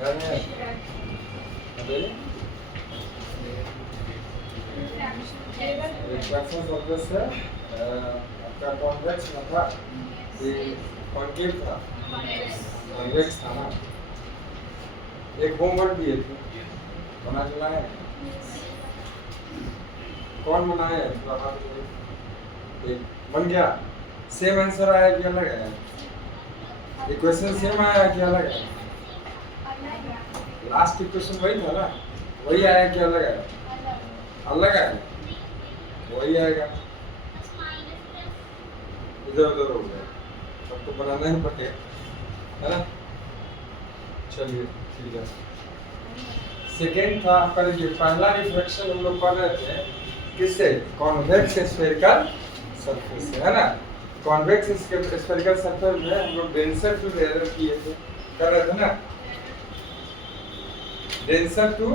याद है? अबे रिफ्रैक्शन सरफेस से आपका कॉन्वेक्स ना था, ये कॉन्केव था, कॉन्वेक्स था ना। एक होमवर्क दिए थे, बना चला है, कौन बनाया है? थोड़ा हाथ में एक बन गया, सेम आंसर आया कि अलग आया? ये क्वेश्चन सेम आया कि अलग आया? लास्ट क्वेश्चन वही था ना, वही आया कि अलग आया? अलग आया, वही आएगा। इधर उधर हो गया, सबको बनाना ही पड़ेगा, है ना? चलिए ठीक है। सेकेंड था आपका, देखिए पहला रिफ्लेक्शन हम लोग पढ़ रहे थे किससे? कॉन्वेक्स स्फेरिकल सरफेस से, है ना? कॉन्वेक्स स्फेरिकल सरफेस में हम लोग डेंसर टू रेयर किए थे, कर रहे थे ना? Denser to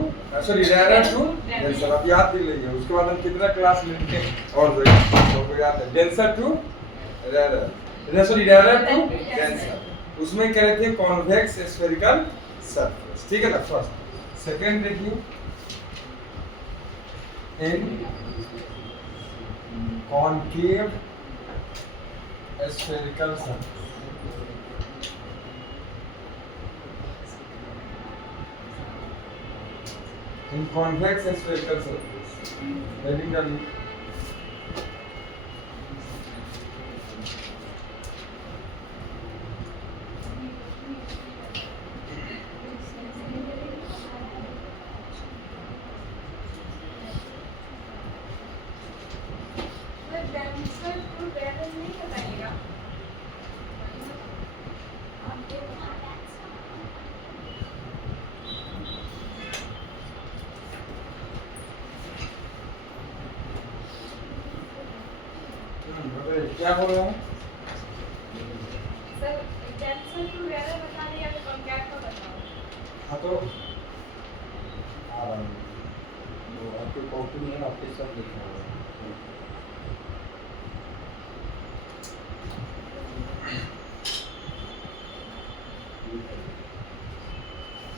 sorry rare to denser, अब याद भी लीजिए। उसके बाद हम कितना क्लास लेंगे और तो याद है, denser to rare, sorry rare to denser, उसमें कह रहे थे कॉन्वेक्स स्फेरिकल सरफेस, ठीक है ना? फर्स्ट। सेकंड देखिए, इन कॉन्केव स्फेरिकल सरफेस, इन कॉन्वेक्स स्फेरिकल सरफेस, हेडिंग डालिए। क्या बोल रहे हैं सर? डेंसर टू रेयर बता दिया तो कॉन्कैव का बताओ। हाँ तो आ रहा हूँ, तो आपकी कॉपी में आपके सब लिखा हुआ है।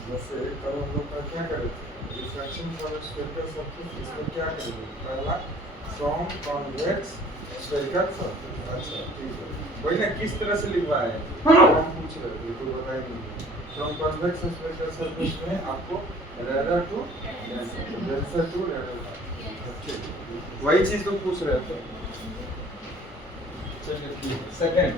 जैसे कल हम लोग का क्या करे थे, रिफ्रैक्शन फ्रॉम स्फेरिकल सरफेस, इसमें क्या करेंगे? पहला फ्रॉम कॉन्वेक्स स्फेरिकल सरफेस, अच्छा ठीक है, वही ना? किस तरह से लिखवा है हम पूछ रहे थे, तो बताइए नहीं। फ्रॉम कॉन्वेक्स स्फेरिकल सरफेस में आपको rare to denser to rare, वही चीज तो पूछ रहे थे। चलिए ठीक है। सेकंड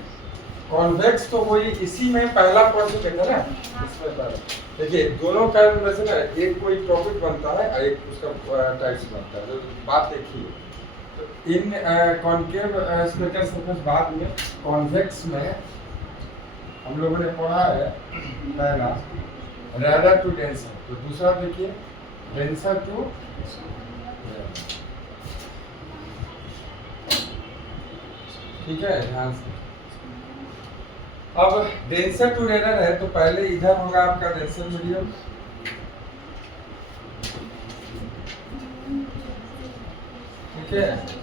कॉन्वेक्स, तो वही इसी में पहला पढ़ चुके थे ना, इसमें पहले देखिए दोनों का में से ना एक कोई टॉपिक बनता है और एक उसका टाइप्स बनता है, तो बात देखिए। तो इन कॉन्केव स्फेरिकल सरफेस, बाद में कॉन्वेक्स में हम लोगों ने पढ़ा है पहला रेयर टू डेंसर, तो दूसरा देखिए डेंसर टू, ठीक है ध्यान से। अब डेंसर टू रेयर है, तो पहले इधर होगा आपका डेंसर मीडियम, ठीक है?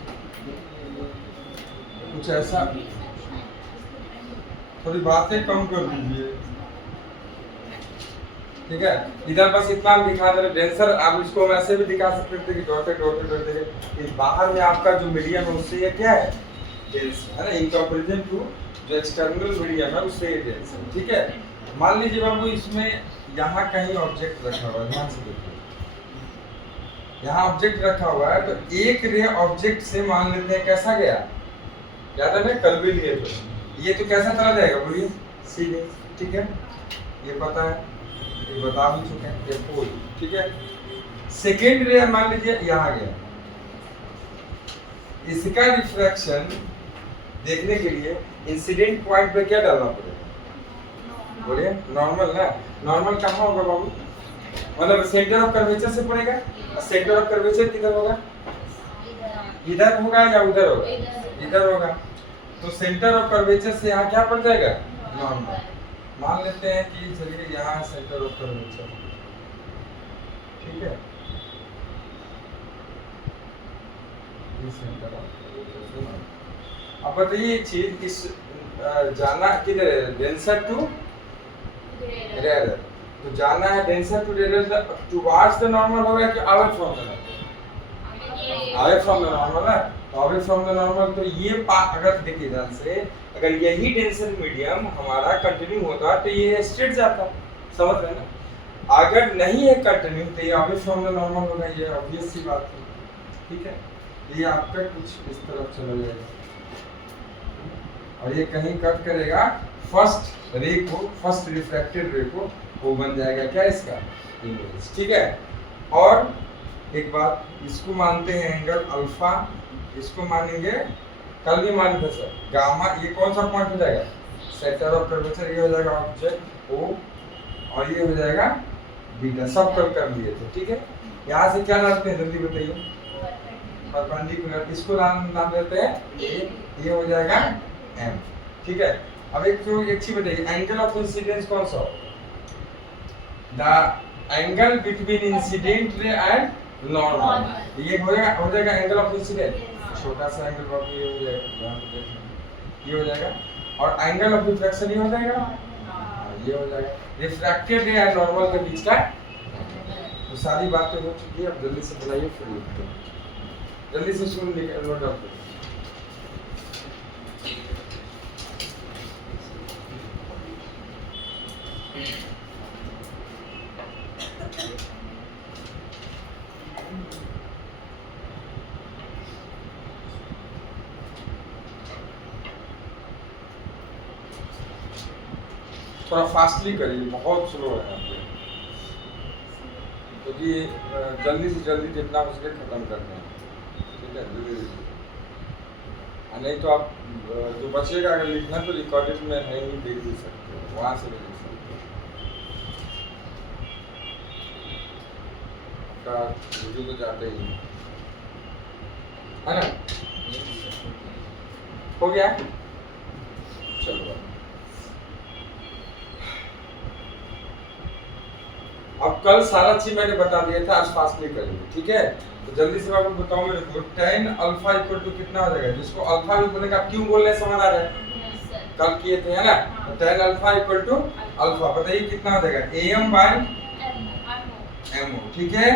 कुछ ऐसा, थोड़ी बातें कम कर दीजिए, ठीक है? इधर बस इतना हम दिखा दे रहे डेंसर, आप इसको हम ऐसे भी दिखा सकते थे कि डॉटेड डॉटेड डॉटेड, इस बाहर में आपका जो मीडियम है उससे ये क्या है? डेंसर, है ना? इन कंपैरिजन टू जो एक्सटर्नल मीडियम है उससे ये डेंसर, ठीक है? मान लीजिए बाबू इसमें यहाँ कहीं ऑब्जेक्ट रखा हुआ है, ध्यान से देखिए, यहाँ ऑब्जेक्ट रखा हुआ है, तो एक रे ऑब्जेक्ट से मान लेते हैं कैसा गया, याद है ना? कल भी लिए थे, ये तो कैसा चला जाएगा बोलिए? सीधे, ठीक है? ये पता है, ये बता भी चुके हैं, ये पोल, ठीक है? सेकेंड रे मान लीजिए यहाँ गया, इसका रिफ्रैक्शन देखने के लिए इंसिडेंट पॉइंट पे क्या डालना पड़ेगा बोलिए? नॉर्मल ना? नॉर्मल कहाँ होगा बाबू? मतलब सेंटर ऑफ कर्वेचर से पड़ेगा, और सेंटर ऑफ कर्वेचर किधर होगा? इधर होगा या उधर होगा? इधर होगा, तो सेंटर ऑफ कर्वेचर से यहाँ क्या पड़ जाएगा? नॉर्मल। मान लेते हैं कि चलिए यहाँ सेंटर ऑफ कर्वेचर, ठीक है? ये सेंटर ऑफ, अब बताइए एक चीज, इस जाना किधर है? डेंसर टू रेयर, तो जाना है denser to radial towards the normal होगा कि away from the normal? Away from the normal है। तो अवे फ्रॉम द नॉर्मल, तो ये अगर देखिए ध्यान से, अगर यही डेंसर मीडियम हमारा कंटिन्यू होता तो ये स्ट्रेट जाता, समझ रहे हैं ना। अगर नहीं है कंटिन्यू तो ये अवे फ्रॉम द नॉर्मल होगा, ये ऑब्वियस सी बात है, ठीक है। ये आपका कुछ इस तरफ चला जाएगा और ये कहीं कट करेगा फर्स्ट रे को, फर्स्ट रिफ्रैक्टेड रे को, वो बन जाएगा क्या इसका इमेज, ठीक है। और एक बात, इसको मानते हैं एंगल अल्फा, इसको मानेंगे, कल भी माने थे सर, गामा। ये कौन सा पॉइंट हो जाएगा? सेंटर ऑफ कर्वेचर, ये हो जाएगा ऑब्जेक्ट ओ, और ये हो जाएगा बीटा, सब कल कर लिए थे, ठीक है। यहाँ से क्या डालते हैं जल्दी बताइए? परपेंडिकुलर, इसको नाम देते हैं ए, ये हो जाएगा एम, ठीक है। अब एक चीज बताइए, एंगल ऑफ इंसिडेंस कौन सा हो? The angle between incident ray and normal, ये हो जाएगा एंगल ऑफ इंसिडेंस। छोटा सा एंगल बाबू ये हो जाएगा, ये हो जाएगा। और एंगल ऑफ रिफ्लेक्शन ये हो जाएगा, ये हो जाएगा। रिफ्रैक्टेड रे एंड नॉर्मल के बीच का, तो सारी बातें हो चुकी है। अब जल्दी से बनाइए, फिर लिखते हैं, जल्दी से सुन लिखिए, नोट डाउन करिए। थोड़ा फास्टली करिए, बहुत स्लो है यहाँ पे, क्योंकि जल्दी से जल्दी जितना हो सके खत्म करते हैं, ठीक है। नहीं तो आप जो बचेगा अगर लिखना तो रिकॉर्डेड में नहीं देख भी सकते हो, वहाँ से भी देख सकते हो, आपका वीडियो तो जाते ही है ना। हो गया, चलो अब कल सारा चीज मैंने बता दिया था, आज फास्टली करेंगे, ठीक है। तो जल्दी से मैं आपको बताऊं, मेरे को tan अल्फा इक्वल टू कितना हो जाएगा? जिसको अल्फा भी बोलेंगे, आप क्यों बोल रहे हैं समझ आ रहा है? कल किए थे है ना। तो tan alpha equal to alpha, बताइए कितना हो जाएगा? am बाय mo, ठीक है।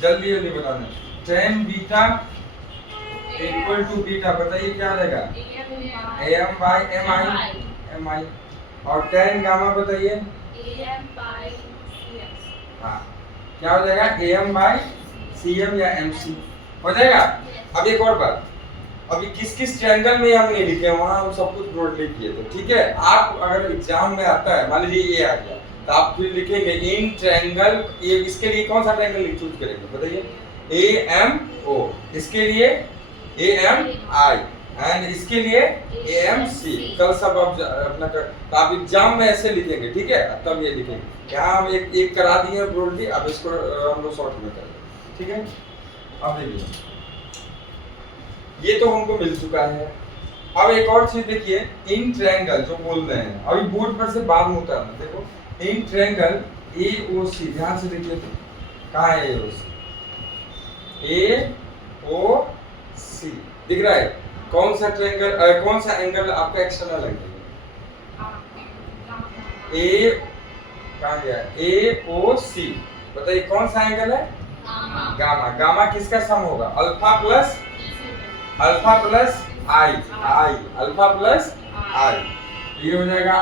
जल्दी जल्दी बता दें, tan beta equal to beta, बताइए क्या हो जाएगा? am बाय mi, और tan गामा बताइए, am by cx। हाँ क्या हो जाएगा? am बाय cm या mc हो जाएगा। अब एक और बात, अभी किस किस ट्रायंगल में हम नहीं लिखे, वहां हम सब कुछ ब्रॉडली किए थे, ठीक है। आप अगर एग्जाम में आता है, मान लीजिए ये आ गया, तो आप फिर लिखेंगे इन ट्रायंगल, ये इसके लिए कौन सा ट्रायंगल चूज करेंगे बताइए? AMO, इसके लिए AMI, एंड इसके लिए AMC। कल सब आप अपना तो आप एग्जाम में ऐसे लिखेंगे, ठीक है। तब ये लिखेंगे, यहाँ हम एक करा दिए ब्रॉडली, अब इसको हम लोग शॉर्ट में करेंगे, ठीक है। अब देखिए, ये तो हमको मिल चुका है। अब एक और चीज देखिए, इन ट्रायंगल जो बोल रहे हैं, अभी बोर्ड पर से बाद में उतारना, देखो इन ट्रायंगल AOC, ध्यान से देखिए, तो कहाँ है AOC? AOC दिख रहा है? कौन सा ट्रायंगल, कौन सा एंगल आपका एक्सटर्नल एंगल है? A कहाँ गया? AOC, बताइए कौन सा एंगल है? गामा। गामा किसका सम होगा? अल्फा प्लस आई, अल्फा प्लस आई, ये हो जाएगा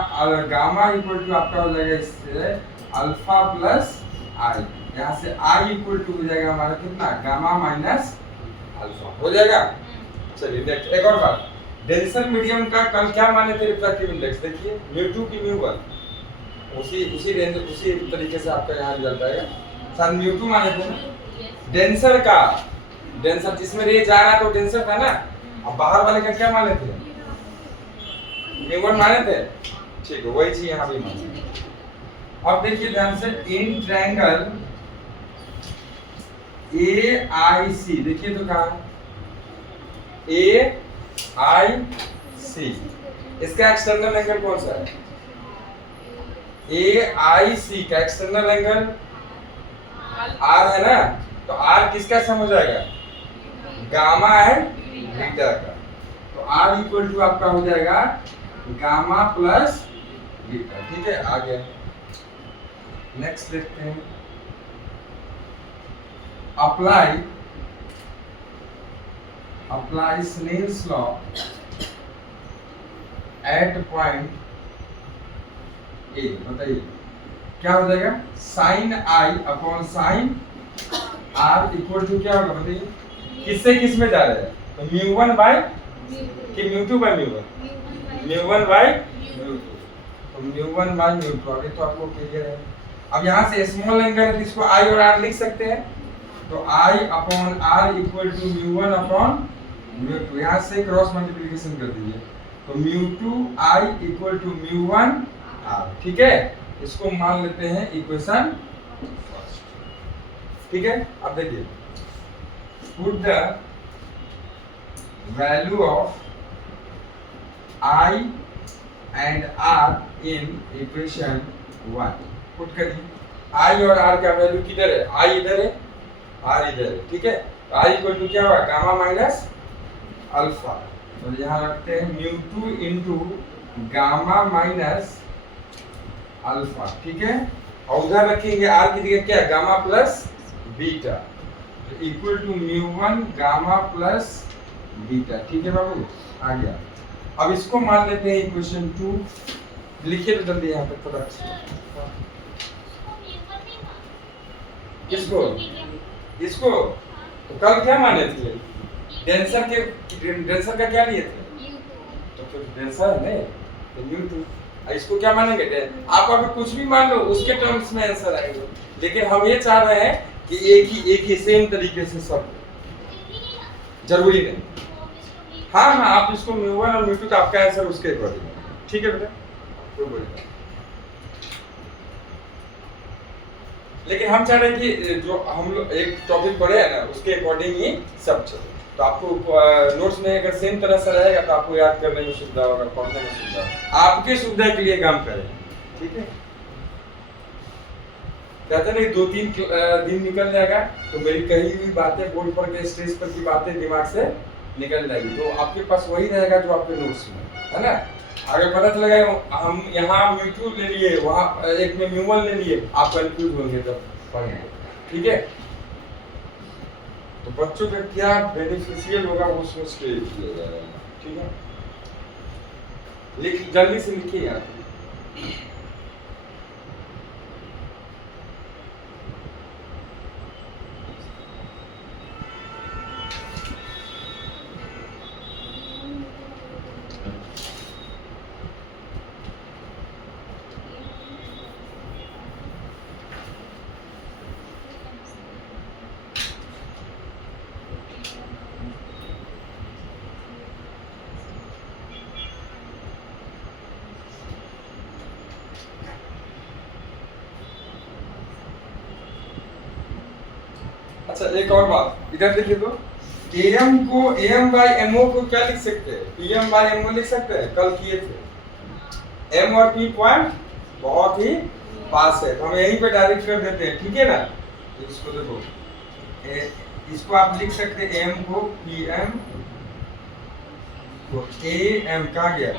गामा इक्वल टू आपका हो जाएगा इससे अल्फा प्लस आई, यहाँ से आई इक्वल टू हो जाएगा हमारा कितना? गामा माइनस अल्फा हो जाएगा। चलिए नेक्स्ट एक और बात, डेंसर मीडियम का कल क्या माने थे रिफ्रैक्टिव इंडेक्स? देखिए μ2 की μ1, उसी रेंज उसी तरीके से आपका यहाँ रिजल्ट आएगा। सर μ2 माने थे डेंसर का, डेंसर जिसमें रे जा रहा तो डेंसर था ना। अब बाहर वाले का क्या माने थे? μ1 माने थे, ठीक है, वही चीज यहाँ भी माने। अब देखिए ध्यान से, इन ट्रायंगल AIC, देखिए तो कहाँ है? AIC, इसका एक्सटर्नल एंगल कौन सा है? AIC का एक्सटर्नल एंगल R है ना, तो R किसका सम हो जाएगा? गामा एंड बीटा का। तो R इक्वल टू आपका हो जाएगा गामा प्लस बीटा, ठीक है। आ गया। नेक्स्ट देखते हैं, apply Snell's law at point A. बताइए क्या हो जाएगा, sine i upon sine r equal to क्या होगा, बताइए किससे किस में जा रहे हैं, तो म्यू वन बाय कि mu two by mu one, mu one by mu two, तो mu one by mu two. अभी तो आपको क्लियर है। अब यहाँ से स्मॉल एंगल है तो इसको आई और आर लिख सकते हैं, तो I upon R equal to mu one upon mu two. यहाँ से क्रॉस मल्टीप्लिकेशन कर दीजिए, तो mu two I equal to mu one R. ठीक है, इसको मान लेते हैं इक्वेशन फर्स्ट। ठीक है, अब देखिए, put the value of i and r in equation one. Put करिए, आई और आर का वैल्यू किधर है, आई इधर है, आर इधर है। ठीक है, तो आई इक्वल टू क्या होगा, गामा माइनस अल्फा। तो यहाँ रखते हैं mu two into gamma minus alpha. ठीक है, और उधर रखेंगे आर की जगह क्या, गामा प्लस बीटा, तो equal to mu one gamma plus beta. ठीक है बाबू, आ गया। अब इसको मान लेते हैं इक्वेशन टू। लिखिए तो जल्दी यहाँ पे थोड़ा। किसको, इसको तो कल क्या माने थे, डेंसर का क्या लिए थे, तो फिर डेंसर है नहीं, तो म्यू टू। इसको क्या मानेंगे, आप अगर कुछ भी मान लो उसके टर्म्स में आंसर आएगा, लेकिन हम ये चाह रहे हैं कि एक ही सेम तरीके से सब, जरूरी नहीं। हाँ हाँ, आप इसको म्यू वन और म्यू टू, तो आपका आंसर उसके अकॉर्डिंग। ठीक है बेटा, कोई बोलिए, लेकिन हम चाह रहे हैं कि जो हम लोग एक टॉपिक पढ़े हैं ना उसके अकॉर्डिंग ही सब चले। तो आपको नोट्स में अगर सेम तरह से रहेगा तो आपको याद करने में सुविधा होगा, पढ़ने में सुविधा होगा, आपके सुविधा के लिए काम करें। ठीक है, कहते नहीं 2-3 दिन निकल जाएगा तो मेरी कही हुई बातें, बोर्ड पर के स्टेज पर की बातें दिमाग से निकल जाएगी, तो आपके पास वही रहेगा जो आपके नोट्स में है ना। अगर पता चलेगा हम यहाँ म्यू टू ले लिए, वहाँ एक में म्यू वन ले लिए, आप कंफ्यूज होंगे जब पढ़ेंगे। ठीक है, तो बच्चों का क्या बेनिफिशियल होगा वो सोच के किया जाएगा। ठीक है, लिख जल्दी से लिखिए यार। अच्छा, एक और बात इधर देखिए, तो am को am बाई mo को क्या लिख सकते हैं, pm बाई mo लिख सकते हैं, कल किए थे। m और p पॉइंट बहुत ही पास है, तो हम यहीं पे डायरेक्ट कर देते हैं। ठीक है ना, तो इसको देखो, इसको आप लिख सकते हैं m को pm को am का गया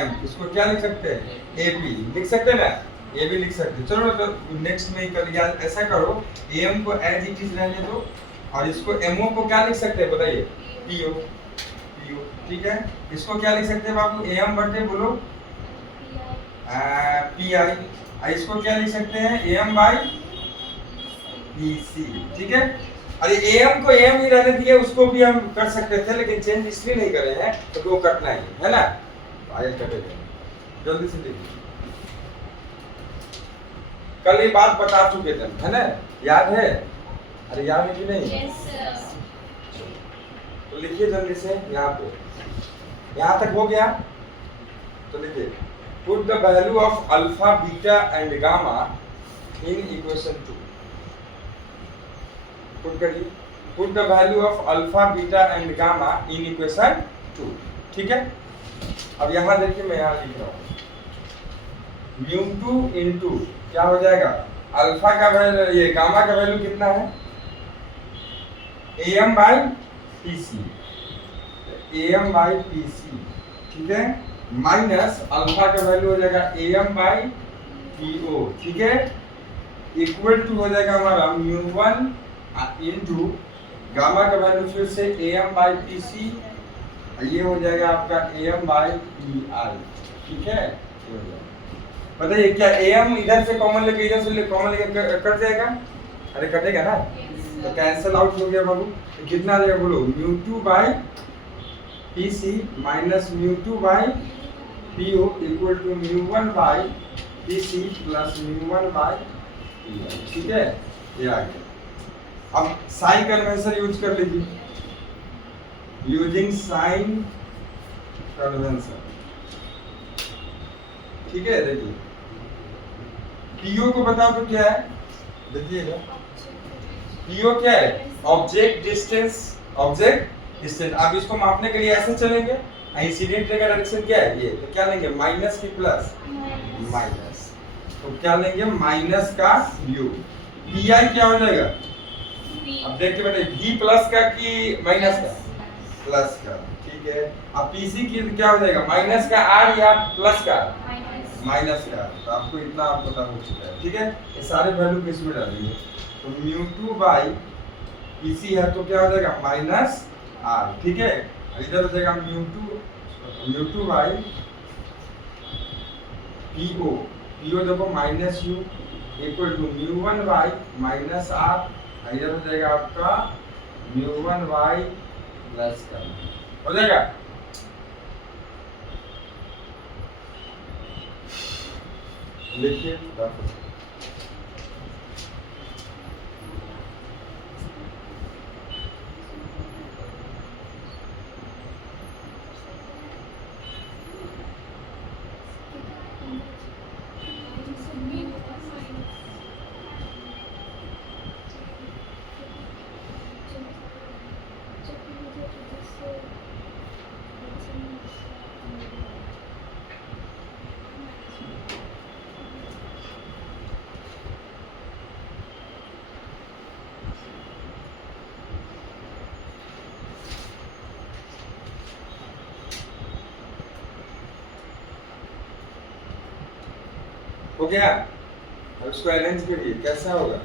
am, इसको क्या लिख सकते हैं, ap लिख सकते हैं ना, ये भी लिख सकते हैं। चलो तो नेक्स्ट में कर, या ऐसा करो am को एज इट इज रहने दो, और इसको mo को क्या लिख सकते हैं बताइए, po। ठीक है, इसको क्या लिख सकते हैं बाबू, am बटे बोलो pi, इसको क्या लिख सकते हैं, am बाई pc। ठीक है, अरे am को am ही रहने दिए, उसको भी हम कर सकते थे, लेकिन चेंज इसलिए नहीं करे हैं तो दो कटना है ना, आगे कटेगा। जल्दी से देखिए, कल ये बात बता चुके थे है ना, याद है, अरे याद है कि नहीं? yes, तो लिखिए जल्दी से, यहाँ पे यहाँ तक हो गया, तो लिखिए, put the value of alpha beta and gamma in equation 2। Put करिए, put the value of alpha beta and gamma in equation 2। ठीक है, अब यहाँ देखिए, मैं यहाँ लिख रहा हूँ म्यू टू इंटू क्या हो जाएगा, अल्फा का वैल्यू, ये गामा का वैल्यू कितना है, am by pc, am by pc। ठीक है, माइनस अल्फा का वैल्यू हो जाएगा am बाई po। ठीक है, इक्वल टू हो जाएगा हमारा म्यू वन इंटू गामा का वैल्यू फिर से am बाई पी सी, ये हो जाएगा आपका am बाई पी आई। ठीक है, ये हो जाएगा। बताइए क्या am इधर से कॉमन लेके इधर से कॉमन लेके कट जाएगा? अरे कटेगा ना, तो कैंसिल आउट हो गया बाबू। तो कितना आ जाएगा बोलो? Mu two by P C minus mu two by P O equal to mu one by P C plus mu one by P I. ठीक है, ये आ गया। अब साइन कन्वेंशन यूज कर लीजिए, यूजिंग साइन कन्वेंशन। ठीक है, देखिए पीओ को बताओ तो क्या है, देखिएगा पीओ क्या है? Object distance, object distance. आप इसको मापने के लिए ऐसे चलेंगे, इंसिडेंट का डायरेक्शन क्या है ये, तो क्या लेंगे? माइनस की प्लस माइनस, तो क्या लेंगे? माइनस का यू। पी आई क्या हो जाएगा? अब देखिए बताइए, v प्लस का कि माइनस का? प्लस का। ठीक है, अब पीसी की क्या हो जाएगा? माइनस का आर या प्लस का? माइनस का। तो आपको इतना आप पता हो चुका है। ठीक है, ये सारे वैल्यू किस में डालेंगे? तो म्यू टू बाई पीसी है तो क्या हो जाएगा? Minus R. ठीक है, इधर हो जाएगा mu two by PO, PO देखो minus U equal to mu one by minus R, इधर हो जाएगा आपका म्यू वन बाई प्लस का, हो जाएगा। लिखिए हो गया। अब इसको अरेंज करिए, कैसा होगा?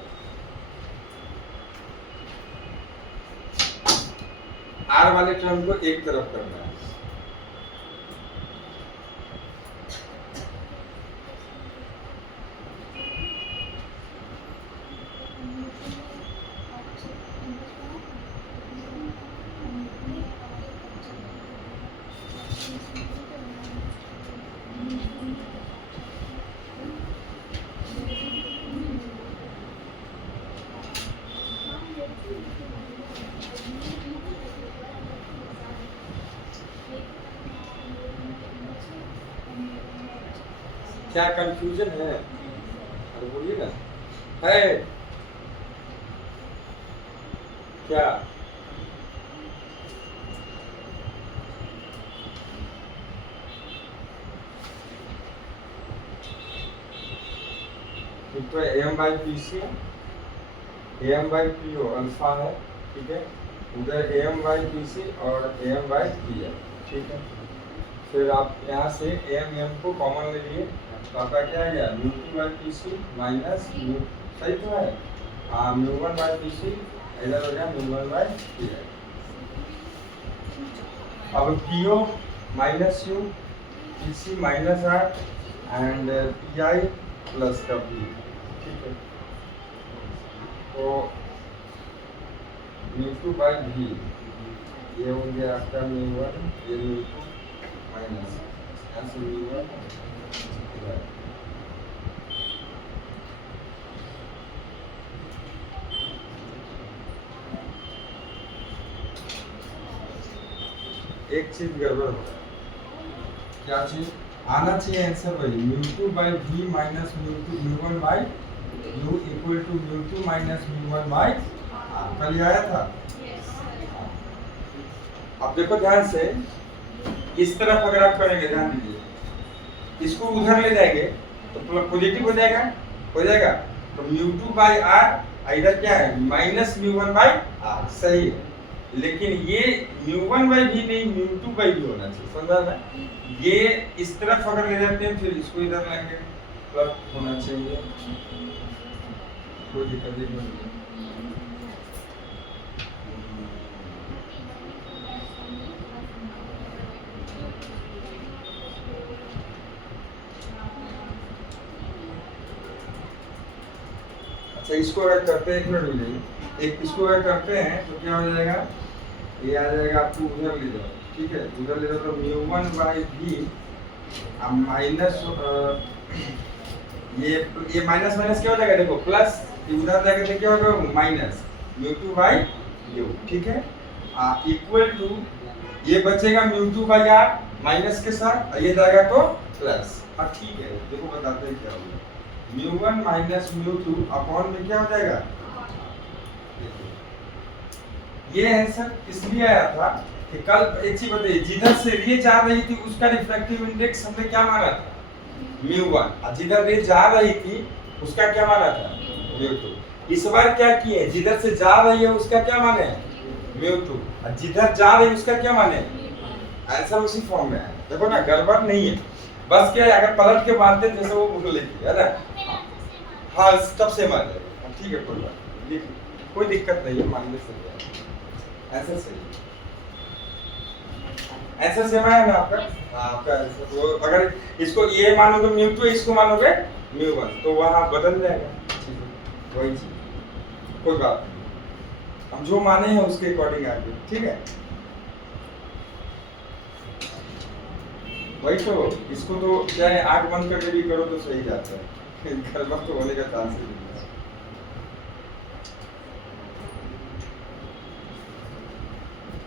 आर वाले टर्म को एक तरफ करना है, क्या कंफ्यूजन है? अरे बोलिए ना, है क्या? तो M by P C, M by P O alpha है। ठीक है, उधर एम बाई पी सी और एम बाई पी एल। ठीक है, फिर आप यहाँ से एम को कॉमन ले लिए, तो आपका क्या आ गया? Mu two by P C minus mu, सही तो है? हाँ, mu one by P C, इधर हो गया mu one by P L. अब P O minus U, P C minus R and P I plus का पी। ठीक है, तो म्यू टू बाई भी, ये हो गया आपका म्यू वन, ये म्यू टू माइनस यहाँ से म्यू वन। एक चीज गड़बड़ हो रहा है, क्या चीज? आना चाहिए आंसर वही, mu two by v minus mu one by u equal to mu two minus mu one by R. कल ये आया था। अब देखो ध्यान से, इस तरफ अगर आप करेंगे, ध्यान दीजिए, इसको उधर ले जाएंगे तो पॉजिटिव हो जाएगा, हो जाएगा। तो म्यू टू बाई आर, इधर क्या है? Minus mu one by R, सही है। लेकिन ये म्यू वन बाई भी नहीं, म्यू टू बाई भी होना चाहिए, समझा ना? ये इस तरफ अगर ले जाते हैं, फिर इसको इधर लाएंगे, प्लस होना चाहिए। कोई दिक्कत नहीं। अच्छा इसको अगर करते हैं, एक मिनट हो जाइए, एक इसको अगर करते हैं तो क्या हो जाएगा, ये आ जाएगा आपको उधर ले जाओ, ठीक है, उधर ले जाओ तो म्यू 1 बाई भी माइनस ये माइनस माइनस क्या हो जाएगा, देखो प्लस, उधर जाकर तो क्या होगा माइनस म्यू 2 बाई यू, ठीक है, इक्वल टू ये बचेगा म्यू 2 बाई आर माइनस के साथ, ये जाएगा तो प्लस। अब ठीक है, देखो बताते हैं क्या होगा, म्यू 1 माइनस म्यू 2 अपॉन में क्या हो जाएगा, ये आंसर इसलिए आया था कि कल एक चीज बताइए, जिधर से रे जा रही थी उसका रिफ्रैक्टिव इंडेक्स हमने क्या माना था, म्यू 1, और जिधर रे जा रही थी उसका क्या माना था, म्यू 2। इस बार क्या किए, जिधर से जा रही है उसका क्या माने, म्यू 2, और जिधर जा रही है उसका क्या माने, आंसर उसी फॉर्म में है। देखो ना गड़बड़ नहीं है, बस क्या है अगर पलट के मानते जैसे वो भूल लेती है ना, हाँ तब से मान जाएगा, ठीक है कोई बात नहीं, कोई दिक्कत नहीं है, मानने से आंसर सही है, आंसर सेम है ना आपका, हाँ आपका आंसर, तो अगर इसको ये मानोगे म्यू 2, इसको मानोगे म्यू 1, तो वहाँ बदल जाएगा, ठीक है वही चीज, कोई बात नहीं, हम जो माने हैं उसके अकॉर्डिंग आगे, ठीक है वही तो, इसको तो चाहे आंख बंद करके भी करो तो सही जाता है, गड़बड़ तो होने का चांस ही नहीं है।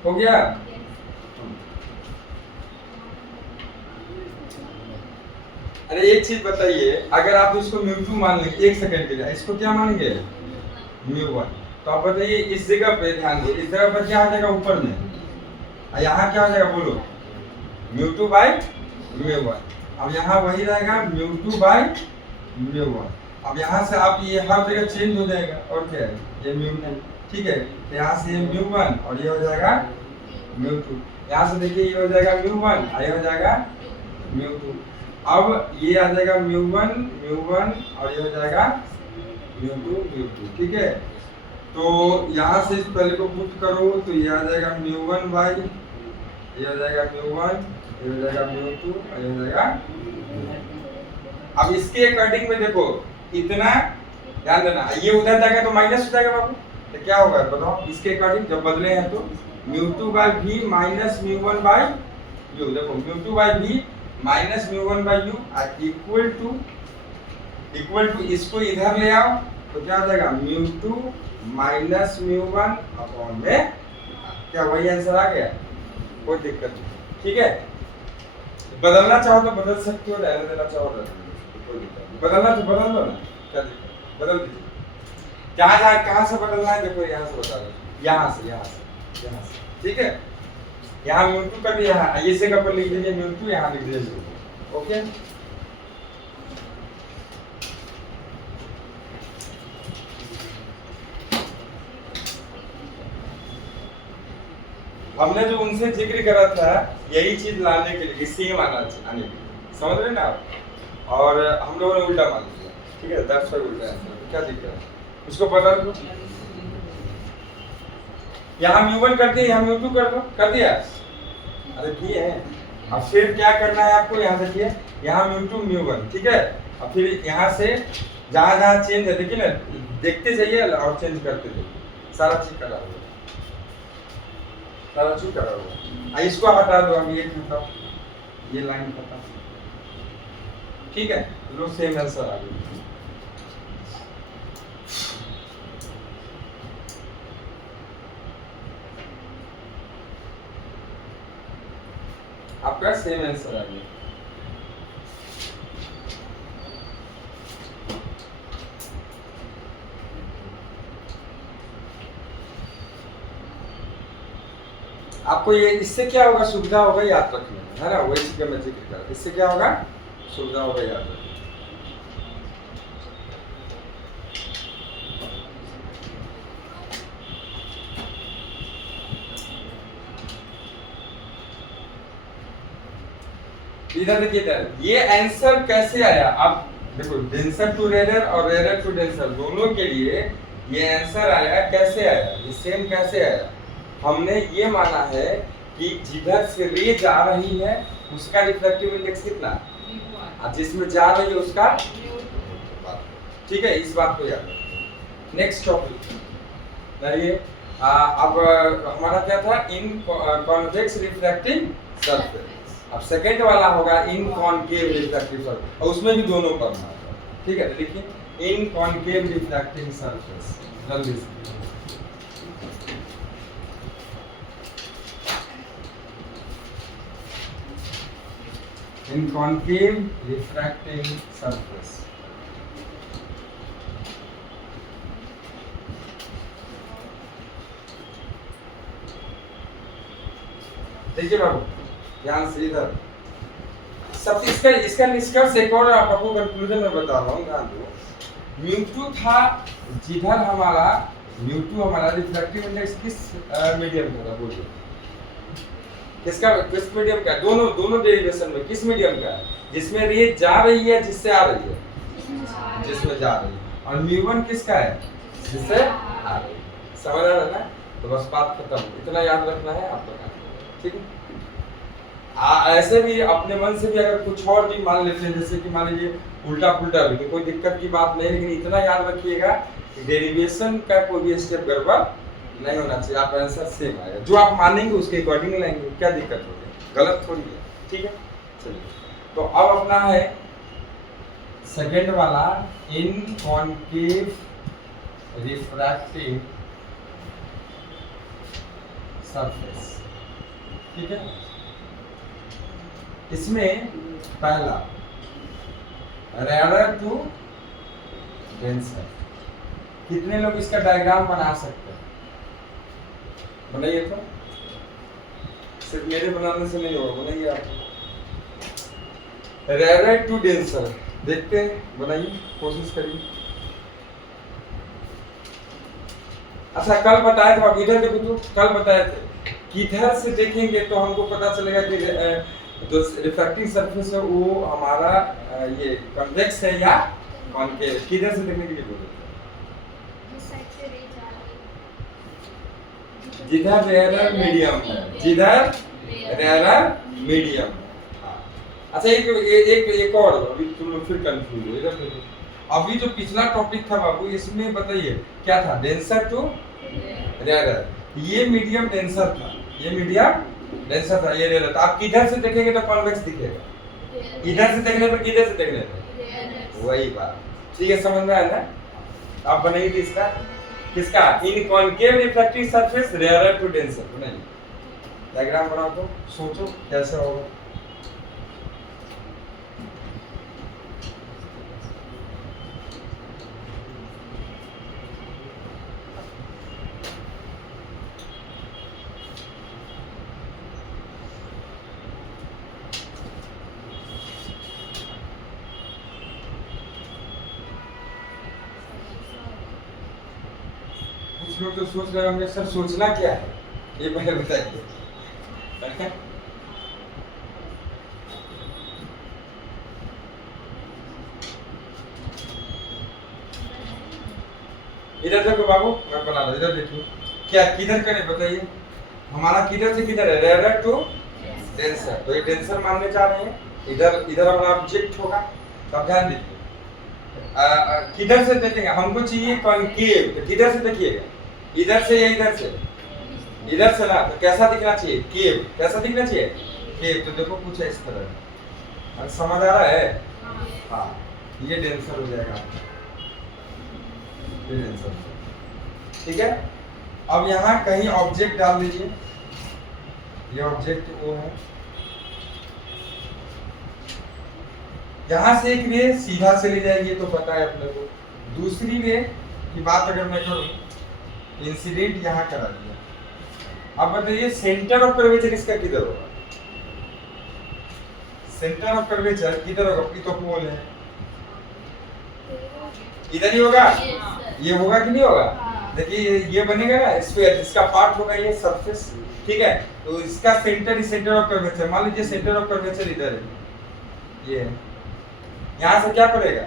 हो गया, अरे एक चीज बताइए, अगर आप इसको म्यू 2 मान लेंगे, एक सेकंड के लिए इसको क्या मानेंगे म्यू 1, तो आप बताइए इस जगह पे ध्यान दो, इस जगह पर क्या आ जाएगा ऊपर में, यहाँ क्या आ जाएगा बोलो, म्यू 2 बाई म्यू 1, अब यहाँ वही रहेगा म्यू 2 बाई म्यू 1, अब यहाँ से आप ये हर जगह चेंज हो जाएगा, और क्या है ये म्यू 2, ठीक है, तो यहाँ से ये म्यू 1 और ये हो जाएगा म्यू 2, यहाँ से देखिए ये हो जाएगा म्यू 1 और ये हो जाएगा म्यू 2, अब ये आ जाएगा म्यू 1 और ये हो जाएगा म्यू 2, ठीक है, तो यहाँ से इस पहले को पुट करो तो ये आ जाएगा म्यू 1 बाई, ये हो जाएगा म्यू 1, ये हो जाएगा म्यू 2 और ये हो जाएगा, अब इसके अकॉर्डिंग में देखो इतना ध्यान देना, ये उधर जाएगा तो माइनस हो जाएगा बाबू, तो क्या होगा बताओ, इसके अकॉर्डिंग जब बदले हैं तो mu 2 by v minus mu 1 by u, देखो mu 2 by v minus mu 1 by u equal to इसको इधर ले आओ तो क्या हो जाएगा म्यू 2 माइनस म्यू 1 अपॉन में, क्या वही आंसर आ गया, कोई दिक्कत नहीं, ठीक है, बदलना चाहो तो बदल सकते हो, रहने देना चाहो रहने दो, कोई दिक्कत नहीं, बदलना तो बदल दो ना, क्या दिक्कत, बदल दीजिए, कहाँ से बदलना है देखो, यहाँ से बता दो, यहाँ से, ठीक है, यहाँ म्यू 2 कर दिया, यहाँ ये से का पर लिख दीजिए म्यू 2, यहाँ लिख दीजिए, ओके, हमने जो उनसे जिक्र करा था यही चीज लाने के लिए, सेम आने के लिए, समझ रहे ना आप, और हम लोगों ने उल्टा मान लिया, ठीक है, 10 पर उल्टा है, तो क्या दिक्कत है, उसको बदल दो, यहाँ म्यू 1 कर दिया, यहाँ म्यू 2 कर दो, कर दिया, अरे किए हैं, अब फिर क्या करना है आपको, यहाँ देखिए यहाँ म्यू 2 म्यू 1, ठीक है, अब फिर यहाँ से जहाँ जहाँ चेंज है देखिए ना, देखते जाइए और चेंज करते जाइए, सारा चीज करा हुआ, सारा चीज करा हुआ, इसको हटा दो, हम ये हटाओ, ये लाइन हटाओ, ठीक है, लो सेम आंसर आ गया, आपका सेम आंसर आ गया, आपको ये इससे क्या होगा, सुविधा होगा याद रखने में, है ना, वही चीज का मैं जिक्र कर रहा, इससे क्या होगा, सुविधा होगा याद रखने। इधर देखिए, ये आंसर कैसे आया, अब देखो डेंसर टू रेयर और रेयर टू डेंसर दोनों के लिए ये आंसर आया। कैसे आया, ये सेम कैसे आया? हमने ये माना है कि जिधर से रे जा रही है उसका रिफ्रैक्टिव इंडेक्स कितना, और जिसमें जा रही है उसका, ठीक है, इस बात को याद रखो। नेक्स्ट टॉपिक देखिए, अब हमारा क्या था, इन कॉन्वेक्स रिफ्रैक्टिंग सरफेस। अब सेकंड वाला होगा इन कॉनकेव रिफ्रैक्टिव सरफेस, और उसमें भी दोनों पढ़ना है, ठीक है। तो देखिए इन कॉनकेव रिफ्रैक्टिंग सरफेस, जल्दी से इन कॉनकेव रिफ्रैक्टिंग सरफेस। देखिए बाबू ध्यान से इधर सब, इसका निष्कर्ष एक और आपको कंक्लूजन में बता रहा हूँ, ध्यान दो। म्यू2 था जिधर हमारा म्यू2 हमारा रिफ्रैक्टिव इंडेक्स किस मीडियम का था, बोलिए किसका, किस मीडियम का? दोनों डेरिवेशन में किस मीडियम का है? जिसमें रे जा रही है, जिससे आ रही है, जिसमें जा रही है। और म्यू1 किसका है? जिससे आ रही है। समझ आ रहा है ना? तो बस बात खत्म, इतना याद रखना है आप लोग, ठीक है। ऐसे भी अपने मन से भी अगर कुछ और भी मान लेते हैं, जैसे कि मान लीजिए उल्टा पुल्टा भी, तो कोई दिक्कत की बात नहीं, लेकिन इतना याद रखिएगा कि डेरिवेशन का कोई भी स्टेप गड़बड़ नहीं होना चाहिए, आप आंसर सेम आएगा। जो आप मानेंगे उसके अकॉर्डिंग लाएंगे, क्या दिक्कत होगी, गलत थोड़ी है, ठीक है। चलिए तो अब अपना है सेकंड वाला, इन कॉनकेव रिफ्रैक्टिंग सरफेस, ठीक है। इसमें पहला रेयर टू डेंसर, कितने लोग इसका डायग्राम बना सकते हैं? बनाइए तो, सिर्फ मेरे बनाने से नहीं होगा, बनाइए आप। रेयर टू डेंसर देखते हैं, बनाइए, कोशिश करिए। अच्छा कल बताए थे आप, इधर देखो तो, कल बताए थे किधर से देखेंगे तो हमको पता चलेगा कि जो रिफ्रैक्टिंग सरफेस है वो हमारा ये कन्वेक्स है या कॉनकेव। किधर से देखने के लिए बोले? जिधर रेयर मीडियम है, जिधर रेयर मीडियम है। अच्छा एक और, अभी तुम लोग फिर कंफ्यूज हो, इधर देखो। अभी जो पिछला टॉपिक था बाबू, इसमें बताइए क्या था, डेंसर टू रेयर। ये मीडियम डेंसर था, ये मीडियम डेंसर था, ये रेयर था। आप किधर से देखेंगे तो कॉन्वेक्स दिखेगा, इधर से देखने पर, किधर से देखने पर, वही बात, ठीक है, समझ में आया ना? आप बनाइए इसका, किसका, in concave refractive surface rarer to denser, बनाइए डायग्राम बनाओ तो, सोचो कैसे होगा। कुछ लोग तो सोच रहे होंगे सर सोचना क्या है, ये पहले बताइए। इधर देखो बाबू, मैं बना रहा, इधर देखिए क्या, किधर का नहीं बताइए, हमारा किधर से किधर है, रेयर टू डेंसर। तो ये डेंसर मानने जा रहे हैं, इधर इधर हमारा ऑब्जेक्ट होगा, तो आप ध्यान दीजिए। किधर से देखेंगे, हमको चाहिए कॉनकेव, तो किधर से देखिएगा, इधर से या इधर से, इधर से ना, तो कैसा दिखना चाहिए, केव, कैसा दिखना चाहिए, केव। तो देखो कुछ इस तरह, समझ आ रहा है? हाँ, ये डेंसर हो जाएगा, ये डेंसर, ठीक है। अब यहाँ कहीं ऑब्जेक्ट डाल दीजिए, ये ऑब्जेक्ट वो है, यहाँ से एक रे सीधा चली जाएगी, तो पता है अपने को। दूसरी रे की बात अगर मैं करूँ, इंसिडेंट यहाँ करा दिया। अब बताइए सेंटर ऑफ कर्वेचर इसका किधर होगा, सेंटर ऑफ कर्वेचर किधर होगा, तो पोल है, इधर ही होगा, ये होगा कि नहीं होगा? देखिए ये बनेगा ना स्फीयर, जिसका पार्ट होगा ये सरफेस, ठीक है। तो इसका centre he centre of curvature, मान लीजिए सेंटर ऑफ कर्वेचर इधर है, ये यहाँ से क्या पड़ेगा,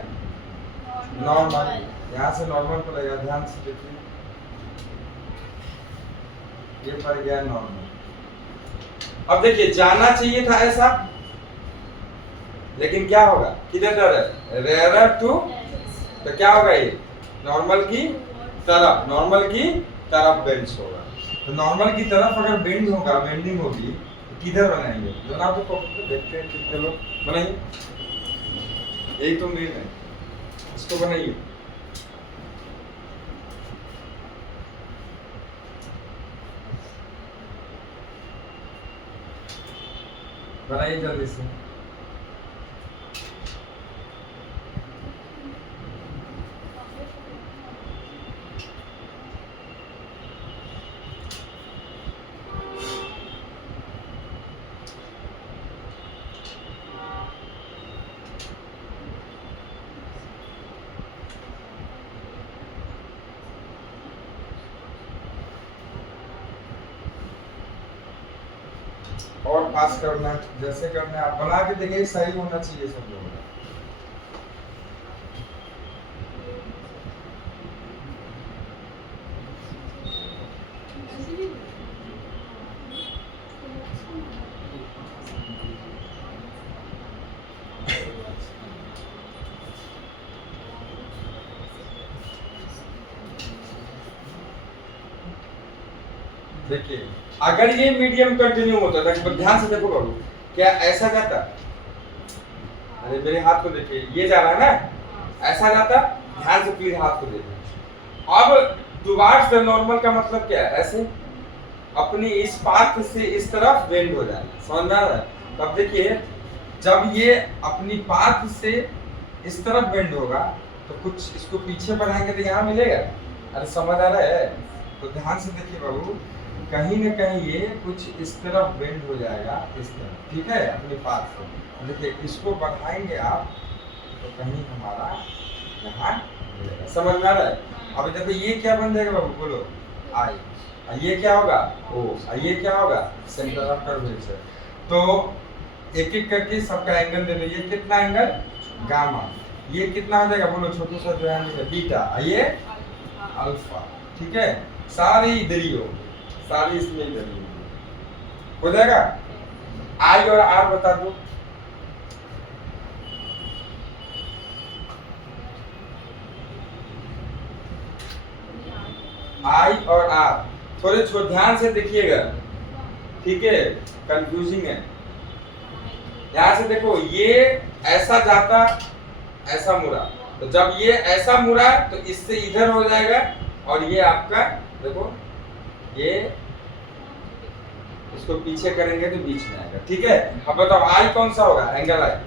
नॉर्मल, यहाँ से नॉर्मल पड़ेगा, ध्यान से देखिए, ये पड़ गया नॉर्मल। अब देखिए जाना चाहिए था ऐसा, लेकिन क्या होगा, किधर तरफ, रेयरर टू, तो क्या होगा ये नॉर्मल की तरफ, नॉर्मल की तरफ बेंड होगा। तो नॉर्मल की तरफ अगर बेंड होगा, बेंडिंग होगी, तो किधर बनाएंगे, दोनों तो देखते हैं कितने लोग बनाइए, यही तो मेन है, इसको बनाइए। बनाइए जल्दी से। और पास करना है, जैसे करना है आप बना के देखिए, सही होना चाहिए सब लोगों का। देखिए अगर ये मीडियम कंटिन्यू होता था, ध्यान से देखो बाबू, क्या ऐसा जाता, अरे मेरे हाथ को देखिए, ये जा रहा है ना, ऐसा जाता, ध्यान से प्लीज हाथ को देखिए। अब टुवार्ड्स द नॉर्मल का मतलब क्या है, ऐसे अपनी इस पाथ से इस तरफ बेंड हो जाएगा, समझ में आ रहा है। तब देखिए जब ये अपनी पाथ से इस तरफ बेंड होगा, तो कुछ इसको पीछे बढ़ाएंगे तो यहाँ मिलेगा, अरे समझ आ रहा है। तो ध्यान से देखिए बाबू, कहीं न कहीं ये कुछ इस तरफ बेंड हो जाएगा, इस तरफ, ठीक है, अपनी पाथ से। देखिए इसको बढ़ाएंगे आप, तो कहीं हमारा यहाँ मिलेगा, समझ में आ रहा है। अभी देखो ये क्या बन जाएगा बाबू, बोलो, आई, ये क्या होगा, ओ, ये क्या होगा, सेंटर ऑफ कर्वेचर। तो एक एक करके सबका एंगल ले लो, ये कितना एंगल, गामा, ये कितना हो जाएगा, बोलो छोटू सा जो है बीटा, ये अल्फा, ठीक है, सारी इधर ही हो, सारी इसमें इधर ही हो जाएगा। आई और आर बता दो, आई और आर, थोड़े ध्यान से देखिएगा, ठीक है, कंफ्यूजिंग है। ध्यान से देखो, ये ऐसा जाता, ऐसा मुड़ा, तो जब ये ऐसा मुड़ा तो इससे इधर हो जाएगा, और ये आपका देखो, ये इसको पीछे करेंगे तो बीच में आएगा, ठीक है। अब बताओ आई कौन सा होगा, एंगल आई,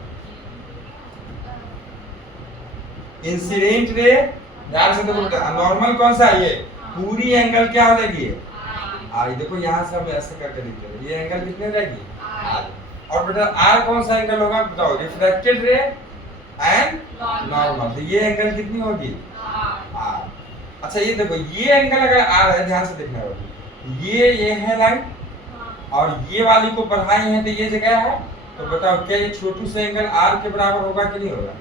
इंसिडेंट रे, ध्यान से देखो बेटा, नॉर्मल कौन सा है, ये पूरी एंगल क्या हो जाएगी, आई, देखो यहाँ से हम ऐसे करके लिखते हैं, ये एंगल कितने हो जाएगी, आई। और बेटा आर कौन सा एंगल होगा, बताओ, रिफ्लेक्टेड रे एंड नॉर्मल, तो ये एंगल कितनी होगी, आर। अच्छा ये देखो, ये एंगल अगर आर है, ध्यान से देखना होगा, ये है लाइन, और ये वाली को बढ़ाई है तो ये जगह है, तो बताओ क्या ये छोटू से एंगल आर के बराबर होगा कि नहीं होगा,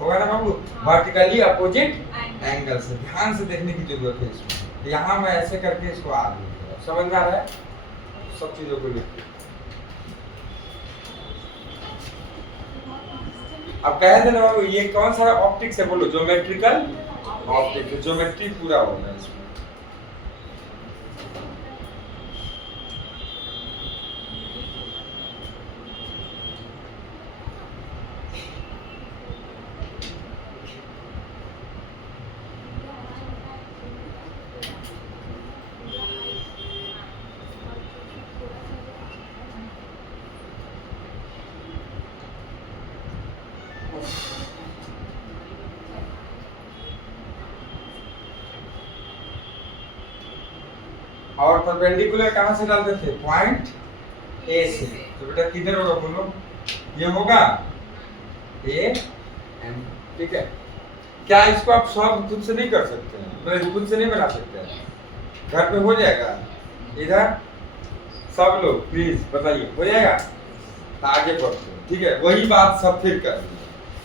होगा ना बाबू, वर्टिकली अपोजिट एंगल से। ध्यान से देखने की जरूरत है इसमें, यहाँ मैं ऐसे करके इसको आर लिख, समझ में आ रहा है, सब चीजों को लिख। अब कह देना बाबू, ये कौन सा ऑप्टिक्स है, बोलो, ज्योमेट्रिकल ऑप्टिक्स, ज्योमेट्री पूरा होगा इसमें। और परपेंडिकुलर कहां से डालते थे, पॉइंट ए से, तो बेटा किधर होगा, बोलो, ये होगा ए एम, ठीक है। क्या इसको आप सॉल्व खुद से नहीं कर सकते हैं, खुद से नहीं बना सकते हैं, घर पे हो जाएगा, इधर सब लोग प्लीज बताइए, हो जाएगा, तो आगे बढ़ते हैं, ठीक है। वही बात सब फिर कर,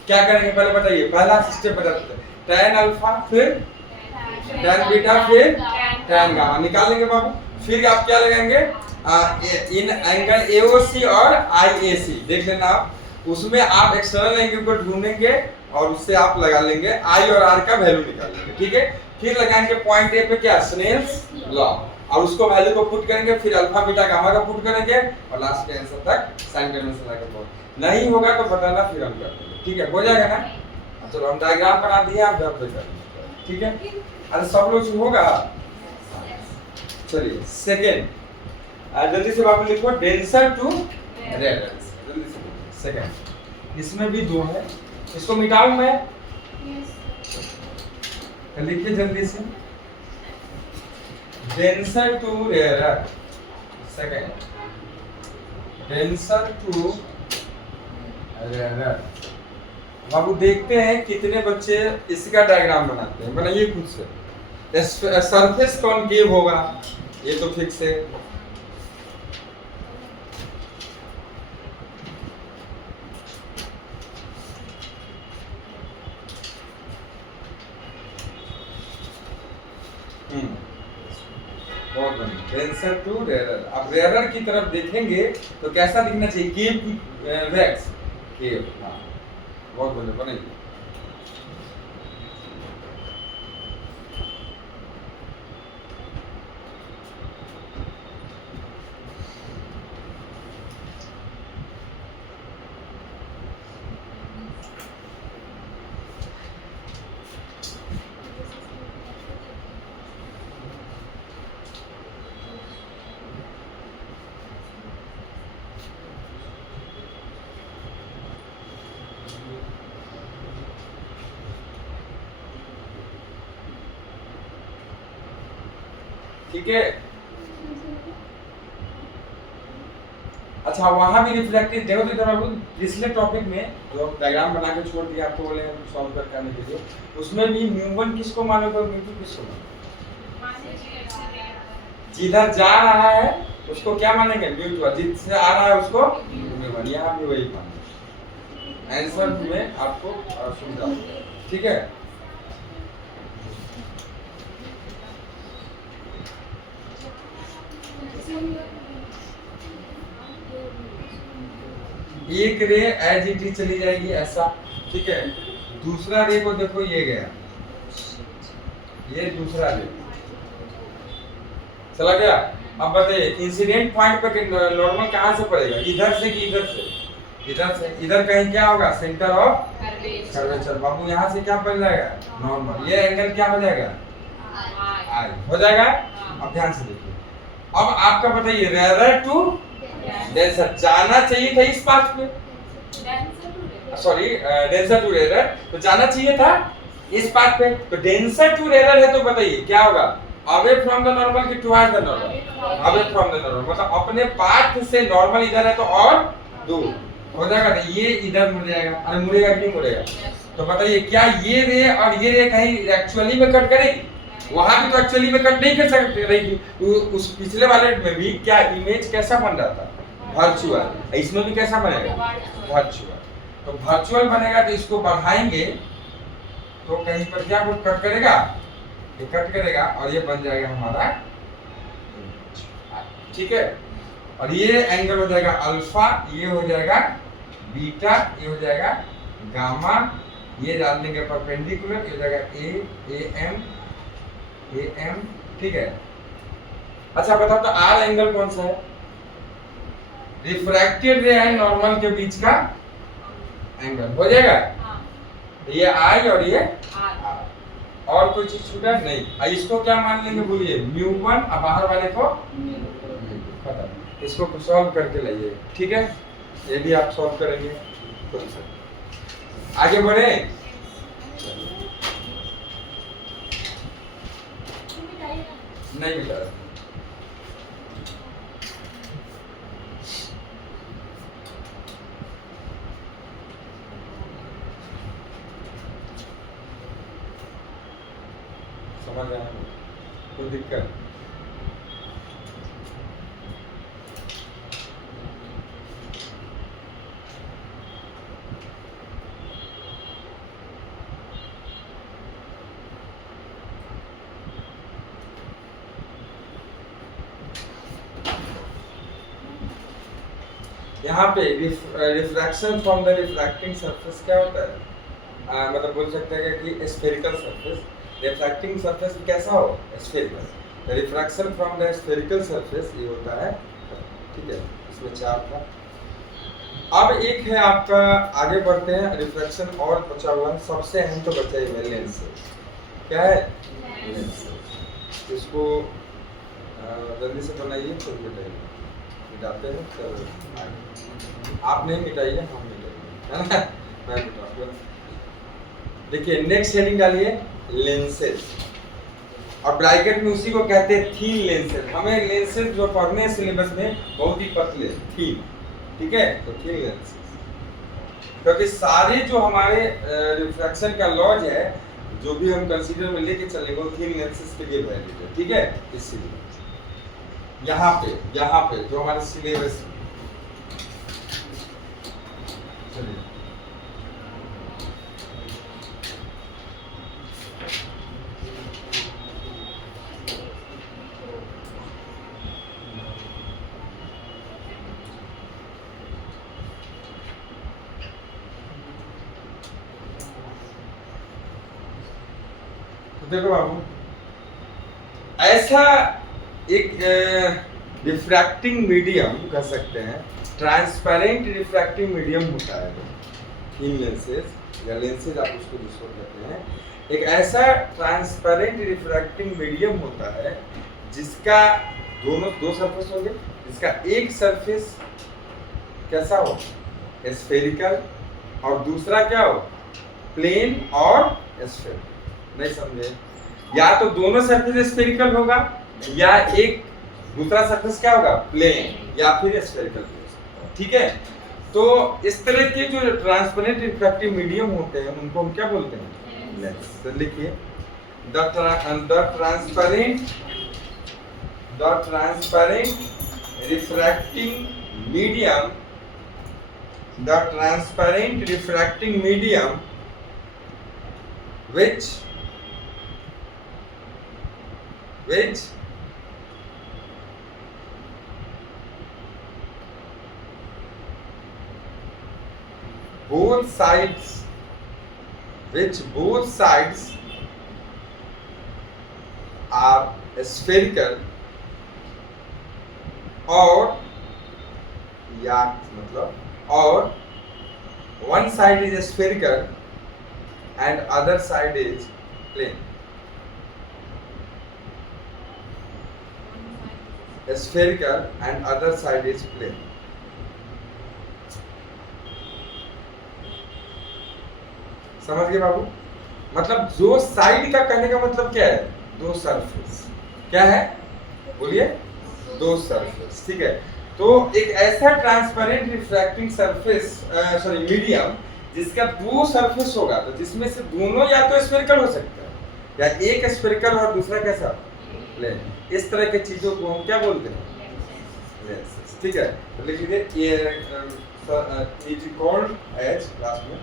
क्या करेंगे पहले बताइए, पहला सिस्टम बताते हैं, tan अल्फा फिर tan बीटा फिर tan गामा निकालेंगे बाबू। फिर आप क्या लगाएंगे इन एंगल AOC और IAC देख लेना आप। उसमें आप एक्सटर्नल एंगल को ढूंढेंगे और उससे आप लगा लेंगे I और R का वैल्यू निकाल लेंगे, ठीक है। फिर लगाएंगे पॉइंट ए पे क्या स्नेल्स लॉ और उसको वैल्यू को पुट करेंगे, फिर अल्फा बीटा गामा का पुट करेंगे और लास्ट के आंसर तक साइन कन्वेंशन लगा के नहीं होगा तो बताना, फिर हम कर देंगे, ठीक है। हो जाएगा ना। चलो हम डायग्राम बना दिए, आप घर पे कर लीजिए, ठीक है। अरे सब लोग से होगा। चलिए सेकंड जल्दी से बाबू लिखो डेंसर टू रेयर, जल्दी से सेकंड। इसमें भी दो है, इसको मिटाऊं मैं, लिखिए जल्दी से denser to rarer second, denser to rarer. बाबू देखते हैं कितने बच्चे इसका डायग्राम बनाते हैं, बनाइए खुद से। सरफेस कॉनकेव होगा ये तो फिक्स है। बहुत बढ़िया, डेंसर टू रेयरर। अब रेयरर की तरफ देखेंगे तो कैसा दिखना चाहिए, केव की वैक्स केव। हाँ बहुत बढ़िया बनेगी। ठीक है। अच्छा वहां भी रिफ्लेक्टिव देखो, तो इधर बाबू पिछले टॉपिक में जो डायग्राम बना के छोड़ दिया आपको, बोले सॉल्व करके आने के लिए, उसमें भी म्यू1 किसको मानोगे और म्यू2 किसको मानोगे। जिधर जा रहा है उसको क्या मानेंगे म्यू2, जिससे आ रहा है उसको म्यू1। यहाँ भी वही मानेंगे, आंसर में आपको सुविधा होगी, ठीक है। एक रे एज इट इज चली जाएगी ऐसा, ठीक है। दूसरा रे को देखो ये गया, ये दूसरा रे चला गया। अब बताइए इंसिडेंट पॉइंट पे नॉर्मल कहां से पड़ेगा, इधर से कि इधर से, इधर से। इधर कहीं क्या होगा सेंटर ऑफ कर्वेचर। बाबू यहाँ से क्या पड़ जाएगा नॉर्मल, ये एंगल क्या हो जाएगा आई हो जाएगा। अब ध्यान से देखिए, अब आपका बताइए रेयर टू डेंसर जाना चाहिए था इस पाथ पे, सॉरी डेंसर टू रेयर तो जाना चाहिए था इस पाथ पे। तो डेंसर टू रेयर है तो बताइए क्या होगा, अवे फ्रॉम द नॉर्मल कि toward the normal, away from the normal, मतलब अपने पाथ से नॉर्मल इधर है तो और दूर हो जाएगा। तो ये इधर मुड़ जाएगा, अरे मुड़ेगा कि नहीं मुड़ेगा। तो बताइए क्या ये रे और ये रे कहीं एक्चुअली में कट करेगी, वहां भी तो एक्चुअली में कट नहीं कर सकते रही थी। उस पिछले वाले में भी क्या इमेज कैसा बन रहा था वर्चुअल, इसमें भी कैसा बनेगा वर्चुअल। तो वर्चुअल बनेगा तो इसको बढ़ाएंगे तो कहीं पर क्या कुछ कट करेगा, ये कट करेगा और ये बन जाएगा हमारा, ठीक है। और ये एंगल हो जाएगा अल्फा, ये हो जाएगा बीटा, ये हो जाएगा गामा, ये डाल देंगे परपेंडिकुलर, ये हो जाएगा ए एम, ठीक है। अच्छा बताओ तो आर एंगल कौन सा है, रिफ्रैक्टेड रे है नॉर्मल के बीच का एंगल हो जाएगा। ये आई और ये आर, और कोई चीज छूटा नहीं। इसको क्या मान लेंगे बोलिए म्यू1, अब बाहर वाले को खत्म। इसको सॉल्व करके लाइए, ठीक है। ये भी आप सॉल्व करेंगे खुद से। आगे बढ़े, नहीं मिला समझ आया कोई दिक्कत। यहाँ पे refraction from the refracting surface क्या होता है? मतलब बोल सकते हैं कि स्फेरिकल सरफेस, रिफ्रैक्टिंग सरफेस कैसा हो? Spherical. Refraction from the spherical surface ये होता है, ठीक है। इसमें 4 था। अब एक है आपका, आगे बढ़ते हैं, रिफ्रैक्शन और बचा हुआ है, सबसे अहम तो बचा ही है लेंसेज। क्या है? लेंसेज। इसको जल्दी से बनाइए, खुद मिटाइए। मिटाते हैं तो आप नहीं मिटाइए, हम मिटाइए, है ना? मैं मिटाऊंगा। देखिए नेक्स्ट हेडिंग डालिए, लेंसेज। और ब्रैकेट में उसी को कहते हैं थीन लेंसेज। हमें लेंसेज जो पढ़ने हैं सिलेबस में बहुत ही पतले, थीन, ठीक है। तो थीन लेंसेज, क्योंकि सारे जो हमारे रिफ्रैक्शन का लॉज है, जो भी हम कंसीडर में लेके चलेंगे वो थीन लेंसेज के लिए वैलिड है, ठीक है। इसीलिए यहाँ पे जो हमारे सिलेबस है, चलिए तो देखो बाबू, ऐसा एक रिफ्रैक्टिंग मीडियम कह सकते हैं, ट्रांसपेरेंट रिफ्रैक्टिंग मीडियम होता है थीन लेंसेज या लेंसेज आप उसको जिसको कहते हैं। एक ऐसा ट्रांसपेरेंट रिफ्रैक्टिंग मीडियम होता है जिसका दो सरफेस होंगे, जिसका एक सरफेस कैसा हो? स्फेरिकल, और दूसरा क्या हो? प्लेन और स्फेरिकल। नहीं समझे? या तो दोनों सरफेस स्फेरिकल होगा, या एक दूसरा सरफेस क्या होगा? प्लेन, या फिर स्फेरिकल, ठीक है। तो इस तरह के जो ट्रांसपेरेंट रिफ्रैक्टिव मीडियम होते हैं उनको हम क्या बोलते हैं? लेंस। तो लिखिए, the transparent refracting medium, the transparent refracting medium which both sides are spherical, और या मतलब और one side is spherical and other side is plane. Spherical and other side is plane. समझ गए बाबू? मतलब जो साइड का कहने का मतलब क्या है? दो सरफेस। क्या है? बोलिए, दो सरफेस, ठीक है। तो एक ऐसा ट्रांसपेरेंट रिफ्रैक्टिंग सरफेस मीडियम जिसका दो सरफेस होगा, तो जिसमें से दोनों या तो स्फेरिकल हो सकता है, या एक स्फेरिकल और दूसरा कैसा? प्लेन। इस तरह की चीजों को हम क्या बोलते हैं? लेंसेज, ठीक है। तो लिख लीजिए, ये इज कॉल्ड एज, लास्ट में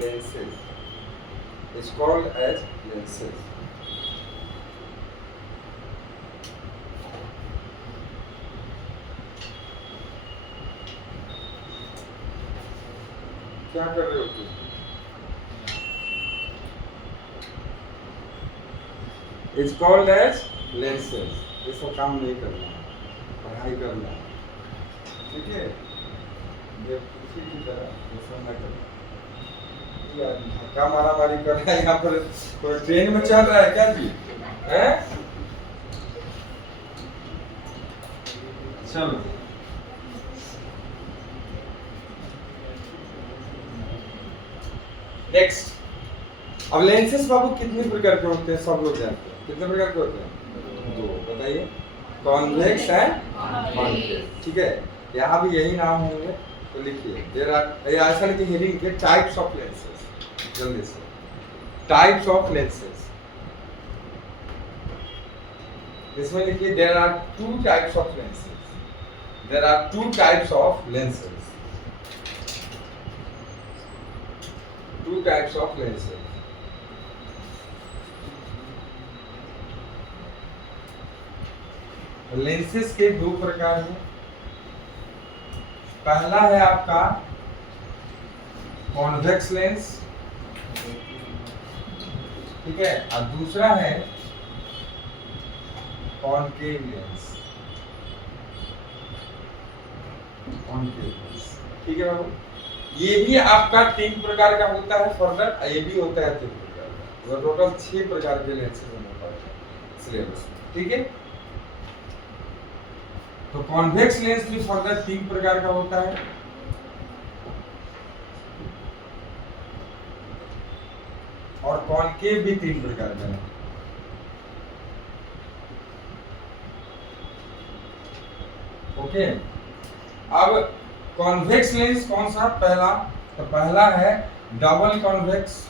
lenses, is called as lenses. क्या कर रहे हो तुम? It's called as lenses. ये सब काम नहीं करना, पढ़ाई करना, ठीक है। ये किसी की तरह ऐसा ना करना। यार धक्का मारा कर रहा है यहाँ पर, कोई ट्रेन में चल रहा है क्या जी? हैं? चलो नेक्स्ट। अब लेंसेज बाबू कितने प्रकार के होते हैं? सब लोग जानते हैं। कितने प्रकार के होते हैं? दो। बताइए। कॉन्वेक्स एंड कॉन्केव, ठीक है। यहाँ भी यही नाम होंगे, तो लिखिए देयर आर, ऐसा लिखिए हेडिंग के, टाइप्स ऑफ लेंसेज। जल्दी से, टाइप्स ऑफ लेंसेज। इसमें लिखिए there are two types of lenses. There are two types of lenses. Two types of lenses. Lenses के दो प्रकार हैं। पहला है आपका कॉन्वेक्स लेंस, ठीक है, और दूसरा है कॉनकेव लेंस। कॉनकेव लेंस, ठीक है बाबू। ये भी आपका 3 प्रकार का होता है फर्दर, ये भी होता है 3 प्रकार का, तो टोटल 6 प्रकार के लेंसेज होता है सिलेबस में, ठीक है। तो कॉन्वेक्स लेंस भी फर्दर 3 प्रकार का होता है, और कॉनकेव भी 3 प्रकार का है। ओके, अब कॉन्वेक्स लेंस कौन सा? पहला, तो पहला है डबल कॉन्वेक्स,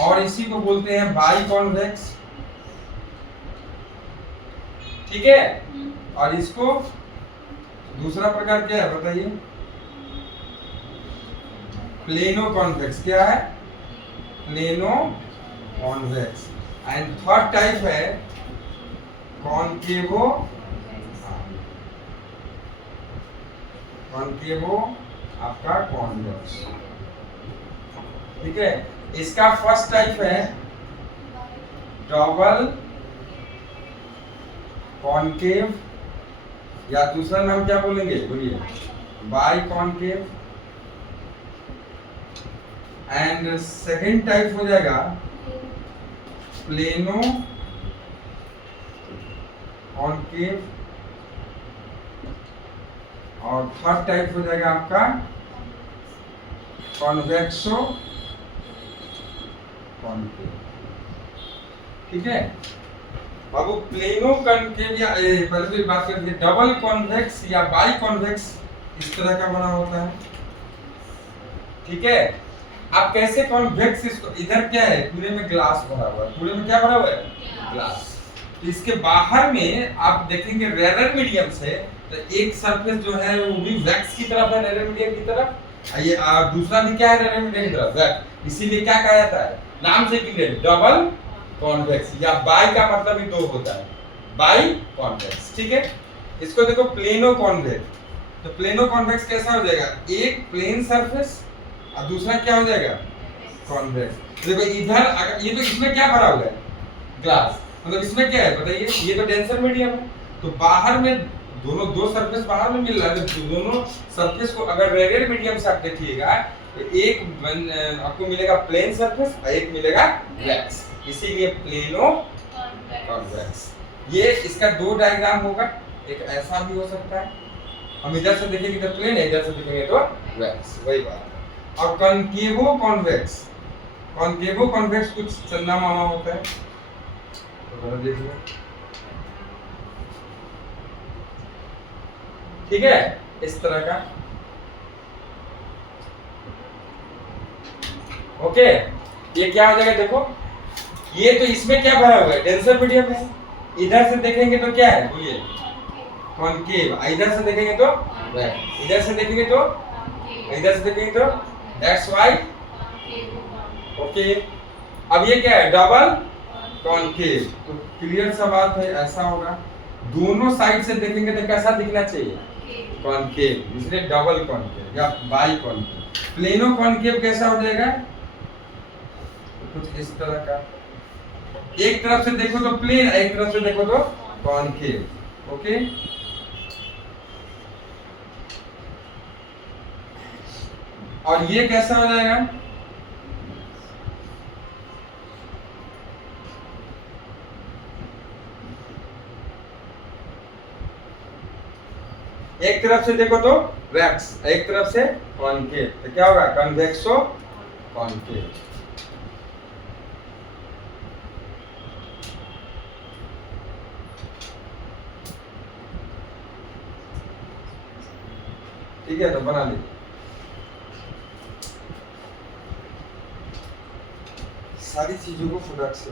और इसी को बोलते हैं बाई कॉन्वेक्स, ठीक है। और इसको दूसरा प्रकार क्या है बताइए? Plano convex. क्या है? Plano convex. And third type है कॉनकेवो, कॉनकेवो आपका कॉन्वेक्स, ठीक है। इसका फर्स्ट टाइप है डबल कॉनकेव, या दूसरा नाम क्या बोलेंगे बोलिए? By concave. And second type हो जाएगा प्लेनो कॉनकेव, और थर्ड टाइप हो जाएगा आपका कॉन्वेक्सो कॉनकेव, ठीक है बाबू। प्लेनो कॉनकेव या पहले तो बात करते हैं डबल कॉन्वेक्स या बाई कॉन्वेक्स, इस तरह का बना होता है, ठीक है। आप कैसे कॉन्वेक्स, इसको इधर क्या है पूरे में ग्लास भरा हुआ है, पूरे में क्या भरा हुआ है? ग्लास। तो इसके बाहर में आप देखेंगे रेयर मीडियम से, तो एक सरफेस जो है वो भी वैक्स की तरफ है, रेयर मीडियम की तरफ, ये दूसरा भी क्या है? रेयर मीडियम की तरफ, वैक्स। इसीलिए क्या कहा जाता है? नाम से क्लियर, डबल कॉन्वेक्स, या बाई का मतलब ही 2 होता है, बाई कॉन्वेक्स, ठीक है। इसको देखो प्लेनो कॉन्वेक्स, तो प्लेनो कॉन्वेक्स कैसा हो जाएगा? एक प्लेन सरफेस और दूसरा क्या हो जाएगा? कॉन्वेक्स। देखो इधर अगर ये, तो इसमें क्या भरा हुआ है? ग्लास। मतलब इसमें क्या है बताइए? ये तो डेंसर मीडियम है, तो बाहर में दोनों दो सरफेस बाहर में मिल रहा है, तो दोनों सरफेस को अगर रेडियल मीडियम से आप देखिएगा तो एक आपको मिलेगा प्लेन सरफेस और एक मिलेगा वैक्स, इसीलिए प्लेनो कॉन्वेक्स। ये इसका 2 डायग्राम होगा, एक ऐसा भी हो सकता है, हम इधर से देखेंगे तो प्लेन है, इधर से देखेंगे तो वैक्स, वही बात है। और कॉनकेवो कॉन्वेक्स, कॉनकेवो कॉन्वेक्स कुछ चंदा मामा होता है, तो देखिए, ठीक है, इस तरह का। ओके, ये क्या हो जाएगा देखो, ये तो इसमें क्या भरा हुआ है? डेंसर मीडियम है। इधर से देखेंगे तो क्या है बोलिए? कॉनकेव। इधर से देखेंगे तो वैक्स, इधर से देखेंगे तो, इधर से देखेंगे तो, दैट्स व्हाई। ओके, अब ये क्या है? Double concave. तो क्लियर सा बात है, ऐसा होगा। दोनों साइड से देखेंगे तो कैसा दिखना चाहिए? कॉनकेव, इसलिए डबल कॉनकेव या बाई कॉनकेव। प्लेनो कॉनकेव कैसा हो जाएगा? कुछ इस तरह का, एक तरफ से देखो तो प्लेन, एक तरफ से देखो तो कॉनकेव। ओके, और ये कैसा हो जाएगा? एक तरफ से देखो तो वैक्स, एक तरफ से कॉनकेव, तो क्या होगा? कन्वेक्सो कॉनकेव। ठीक है, तो बना लीजिए। सारी चीजों को फटाक से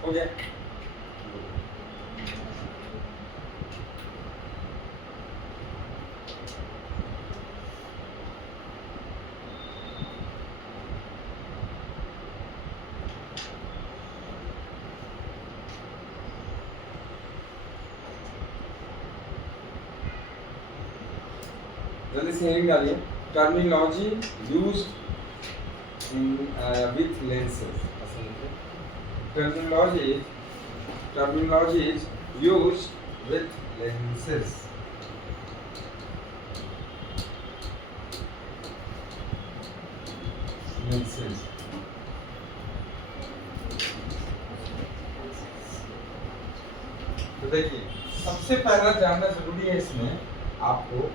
हो गया। जल्दी से हेडिंग डालिए, terminology used in with lenses. terminology is used with lenses. तो देखिए, सबसे पहला जानना जरूरी है इसमें, आपको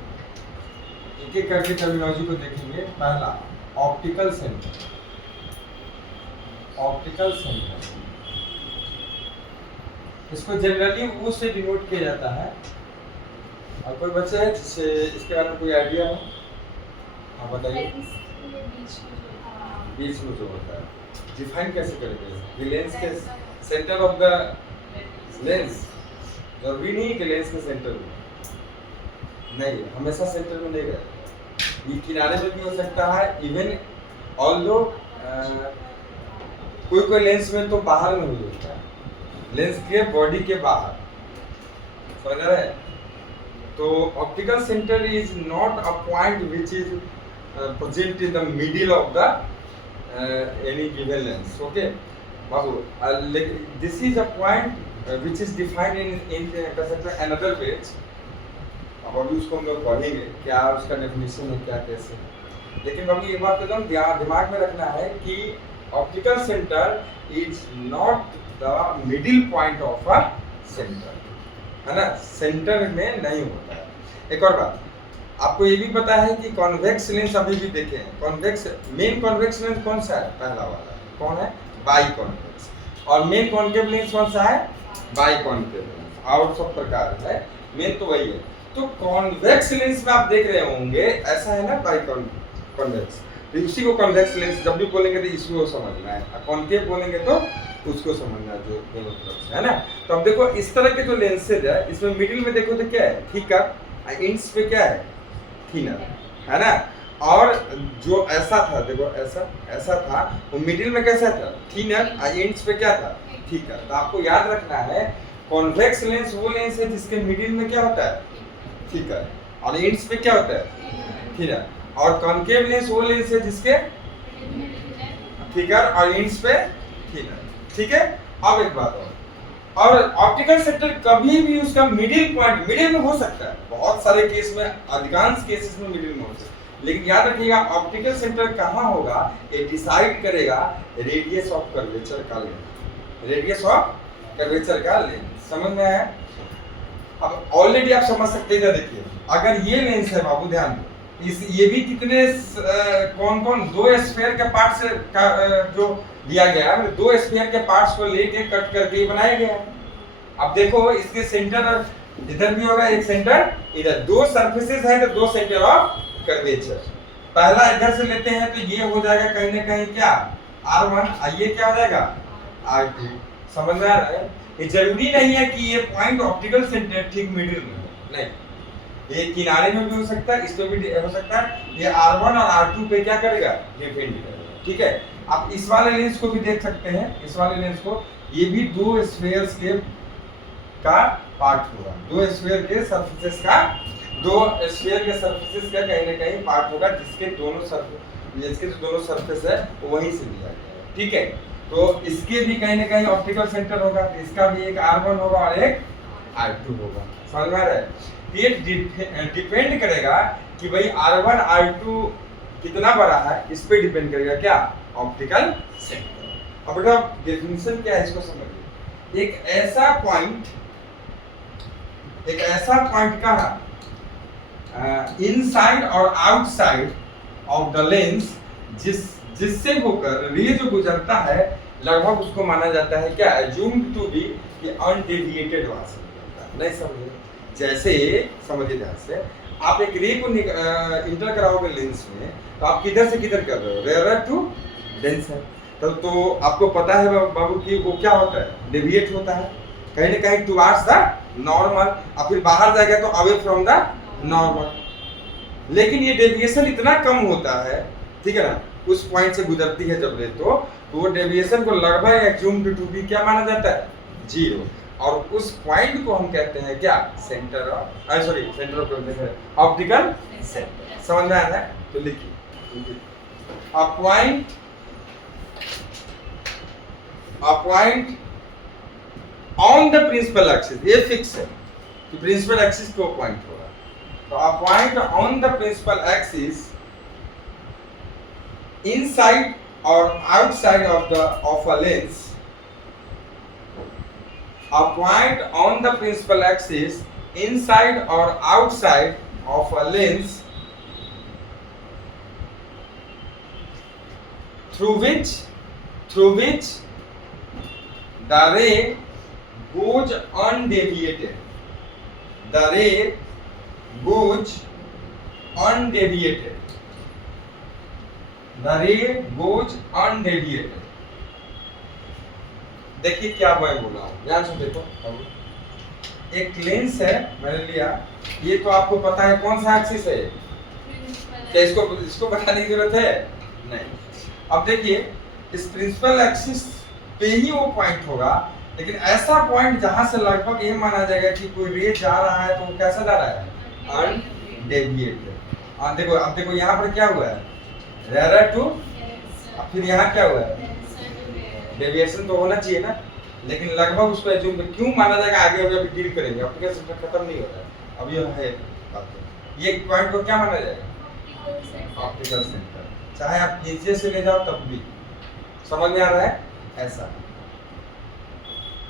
एक एक करके टर्मिनोलॉजी को देखेंगे। पहला ऑप्टिकल सेंटर, इसको जनरली वो से डिनोट किया जाता है। और कोई बच्चा है जिससे इसके बारे में कोई आइडिया हो? आप बताइए। बीच में जो होता है, डिफाइन कैसे करेंगे? ये लेंस के सेंटर ऑफ द लेंस, जरूरी नहीं कि लेंस के सेंटर में, नहीं, हमेशा सेंटर में नहीं रहता, ये किनारे में भी हो सकता है। इवन ऑल्दो कोई लेंस में तो बाहर में भी होता है, लेंस के बॉडी के बाहर, समझ रहे हैं? तो optical centre is not a point which is present in the middle of the any given lens. Okay, Babu, this is a point which is defined in another ways. अब अभी उसको हम लोग पढ़ेंगे, क्या उसका डेफिनेशन है, क्या कैसे। लेकिन बाबू ये बात एकदम दिमाग में रखना है कि optical centre is not the middle point of a centre, है ना, सेंटर में नहीं होता है। एक और बात, आपको ये भी पता है कि कॉन्वेक्स लेंस अभी भी देखे हैं, कॉन्वेक्स, मेन कॉन्वेक्स लेंस कौन सा है? पहला वाला कौन है? By convex. और मेन कॉन्केव लेंस कौन सा है? By concave lens. और सब प्रकार है, मेन तो वही है। तो कॉन्वेक्स लेंस में आप देख रहे होंगे ऐसा है ना, बाई कॉन्वेक्स, तो इसी को कॉन्वेक्स लेंस जब भी बोलेंगे तो इसको समझना है, कॉन्केव बोलेंगे तो उसको समझना, जो दोनों तरफ से है ना। तो अब देखो इस तरह के जो लेंसेज है, इसमें मिडिल में देखो तो क्या है? थिकर, इंच पे क्या है? थिनर, है ना। और जो ऐसा था, देखो ऐसा था, वो मिडिल में कैसा था? थिनर, इंच पे क्या था? थिकर। तो आपको याद रखना है, कॉन्वेक्स लेंस वो लेंस है जिसके मिडिल में क्या होता है? थिकर, और इंच पे क्या होता है? थिनर। और कॉन्केव लेंस वो लेंस है जिसके थिकर और इंच पे थिनर, ठीक है। अब एक बात और ऑप्टिकल सेंटर कभी भी उसका मिडिल पॉइंट, मिडिल में हो सकता है, बहुत सारे केस में, अधिकांश केसेस में मिडिल में हो सकता है, लेकिन याद रखिएगा ऑप्टिकल सेंटर कहाँ होगा, ये डिसाइड करेगा रेडियस ऑफ कर्वेचर का लेंस, रेडियस ऑफ कर्वेचर का लेंस। समझ में आया? अब ऑलरेडी आप समझ सकते हैं, देखिए अगर ये लेंस है बाबू, ध्यान दो, ये भी कितने कौन दो स्फीयर के पार्ट से जो दिया गया है, दो स्फीयर के पार्ट्स को लेके कट करके बनाया गया है। अब देखो इसके सेंटर इधर भी होगा, एक सेंटर इधर, दो सरफेसेस है तो दो सेंटर ऑफ कर्वेचर। पहला इधर से लेते हैं तो ये हो जाएगा कहीं ना कहीं क्या? R1, ये क्या हो जाएगा? R2। समझ में आ रहा है? ये जरूरी नहीं है कि ये पॉइंट ऑप्टिकल सेंटर ठीक मिडिल में हो, नहीं, ये किनारे में भी हो सकता है, इसमें भी हो सकता है। ये R1 और R2 पे क्या करेगा, डिपेंड करेगा। ठीक है, आप इस वाले लेंस को भी देख सकते हैं, इस वाले लेंस को, ये भी दो स्फीयर्स के का पार्ट होगा, दो स्फीयर के सरफेसेस का, दो स्फीयर के सरफेसेस का कहीं ना कहीं पार्ट होगा, जिसके दोनों सरफेस है वो वहीं से लिया गया है। ठीक है, तो इसके भी कहीं ना कहीं ऑप्टिकल सेंटर होगा, इसका भी एक R1 होगा और एक R2 होगा। समझ में आ रहा है? ये डिपेंड करेगा कि भाई R1 R2 कितना बड़ा है, इस पे डिपेंड करेगा क्या, ऑप्टिकल सेंटर। अब बेटा डेफिनेशन क्या है इसको समझिए। एक ऐसा पॉइंट कहाँ, इनसाइड और आउटसाइड ऑफ द लेंस, जिससे होकर रे जो गुजरता है लगभग उसको माना जाता है क्या, अज्यूम्ड टू बी कि अनडेविएटेड वहां से गुजरता है। नहीं समझे? जैसे समझिए ध्यान से, आप एक रे को इंटर कराओगे लेंस में, तो आप किधर से किधर कर रहे हो, रेयर टू डेंसर। तो आपको पता है बाबू कि वो क्या होता है, डेविएट होता है कहीं ना कहीं टुवर्ड्स द नॉर्मल, और फिर बाहर जाएगा तो अवे फ्रॉम द नॉर्मल। लेकिन ये डेविएशन इतना कम होता है, ठीक है ना, उस पॉइंट से गुजरती है जब रे, तो वो डेविएशन को लगभग एज्यूम्ड टू बी क्या माना जाता है, जीरो। और उस पॉइंट को हम कहते हैं क्या, सेंटर ऑफ ऑप्टिकल सेंटर। समझ में आ रहा है? तो लिखिए, a point on the principal axis, ये फिक्स है कि प्रिंसिपल एक्सिस पे पॉइंट होगा। तो a point on the principal axis inside or outside of a lens, a point on the principal axis inside or outside of a lens through which the ray goes undeviated, the ray goes undeviated, the ray goes undeviated। देखिए क्या मैं बोला हूँ, ध्यान से देखो। एक lens है मैंने लिया, ये तो आपको पता है कौन सा एक्सिस है, क्या इसको बताने की जरूरत है नहीं। अब देखिए, इस प्रिंसिपल एक्सिस पे ही वो पॉइंट होगा, लेकिन ऐसा पॉइंट जहां से लगभग ये माना जाएगा कि कोई रे जा रहा है तो वो कैसा जा रहा है, अनडेविएटेड। अब देखो यहाँ पर क्या हुआ है, रेयर टू, फिर यहाँ क्या हुआ है, डेविएशन तो होना चाहिए ना, लेकिन लगभग उसको एज्यूम क्यों माना जाएगा, आगे हम अभी डील करेंगे, ऑप्टिकल सेंटर खत्म नहीं हो रहा है अभी है बात। ये पॉइंट को क्या माना जाएगा, ऑप्टिकल सेंटर, चाहे आप नीचे से ले जाओ तब भी। समझ में आ रहा है? ऐसा,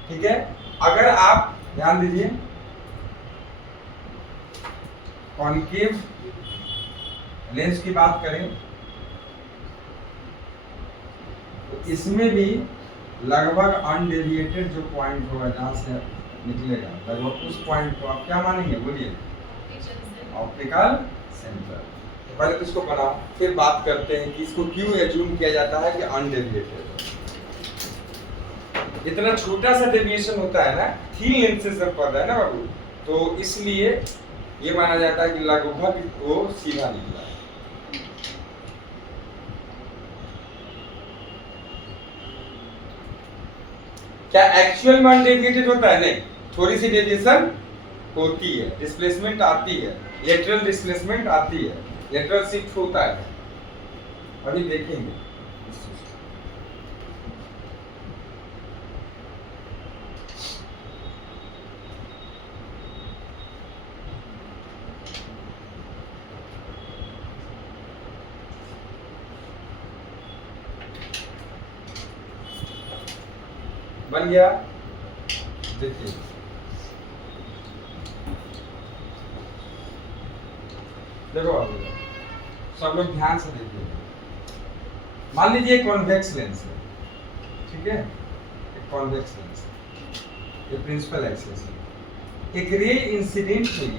ठीक है। अगर आप ध्यान दीजिए, कॉन्केव लेंस की बात करें तो इसमें भी लगभग अनडेविएटेड जो पॉइंट होगा जहां से निकलेगा, लगभग उस पॉइंट को आप क्या मानेंगे, बोलिए, ऑप्टिकल सेंटर। तो पहले तो इसको बनाओ, फिर बात करते हैं कि इसको क्यों एज्यूम किया जाता है कि अनडेविएटेड। इतना छोटा सा डेविएशन होता है ना, थीन लेंसेज से पड़ रहा है ना बाबू, तो इसलिए ये माना जाता है कि लगभग वो सीधा निकला है। क्या एक्चुअल में अनडेविएटेड होता है? नहीं, थोड़ी सी डेविएशन होती है, डिस्प्लेसमेंट आती है, लेटरल डिस्प्लेसमेंट आती है, लेटरल शिफ्ट होता है, अभी देखेंगे। बन गया, देखिए देखो सब लोग ध्यान से देखिए। मान लीजिए कॉन्वेक्स लेंस है, ठीक है, एक कॉन्वेक्स लेंस, ये प्रिंसिपल एक्सिस है, एक रे इंसिडेंट हुई,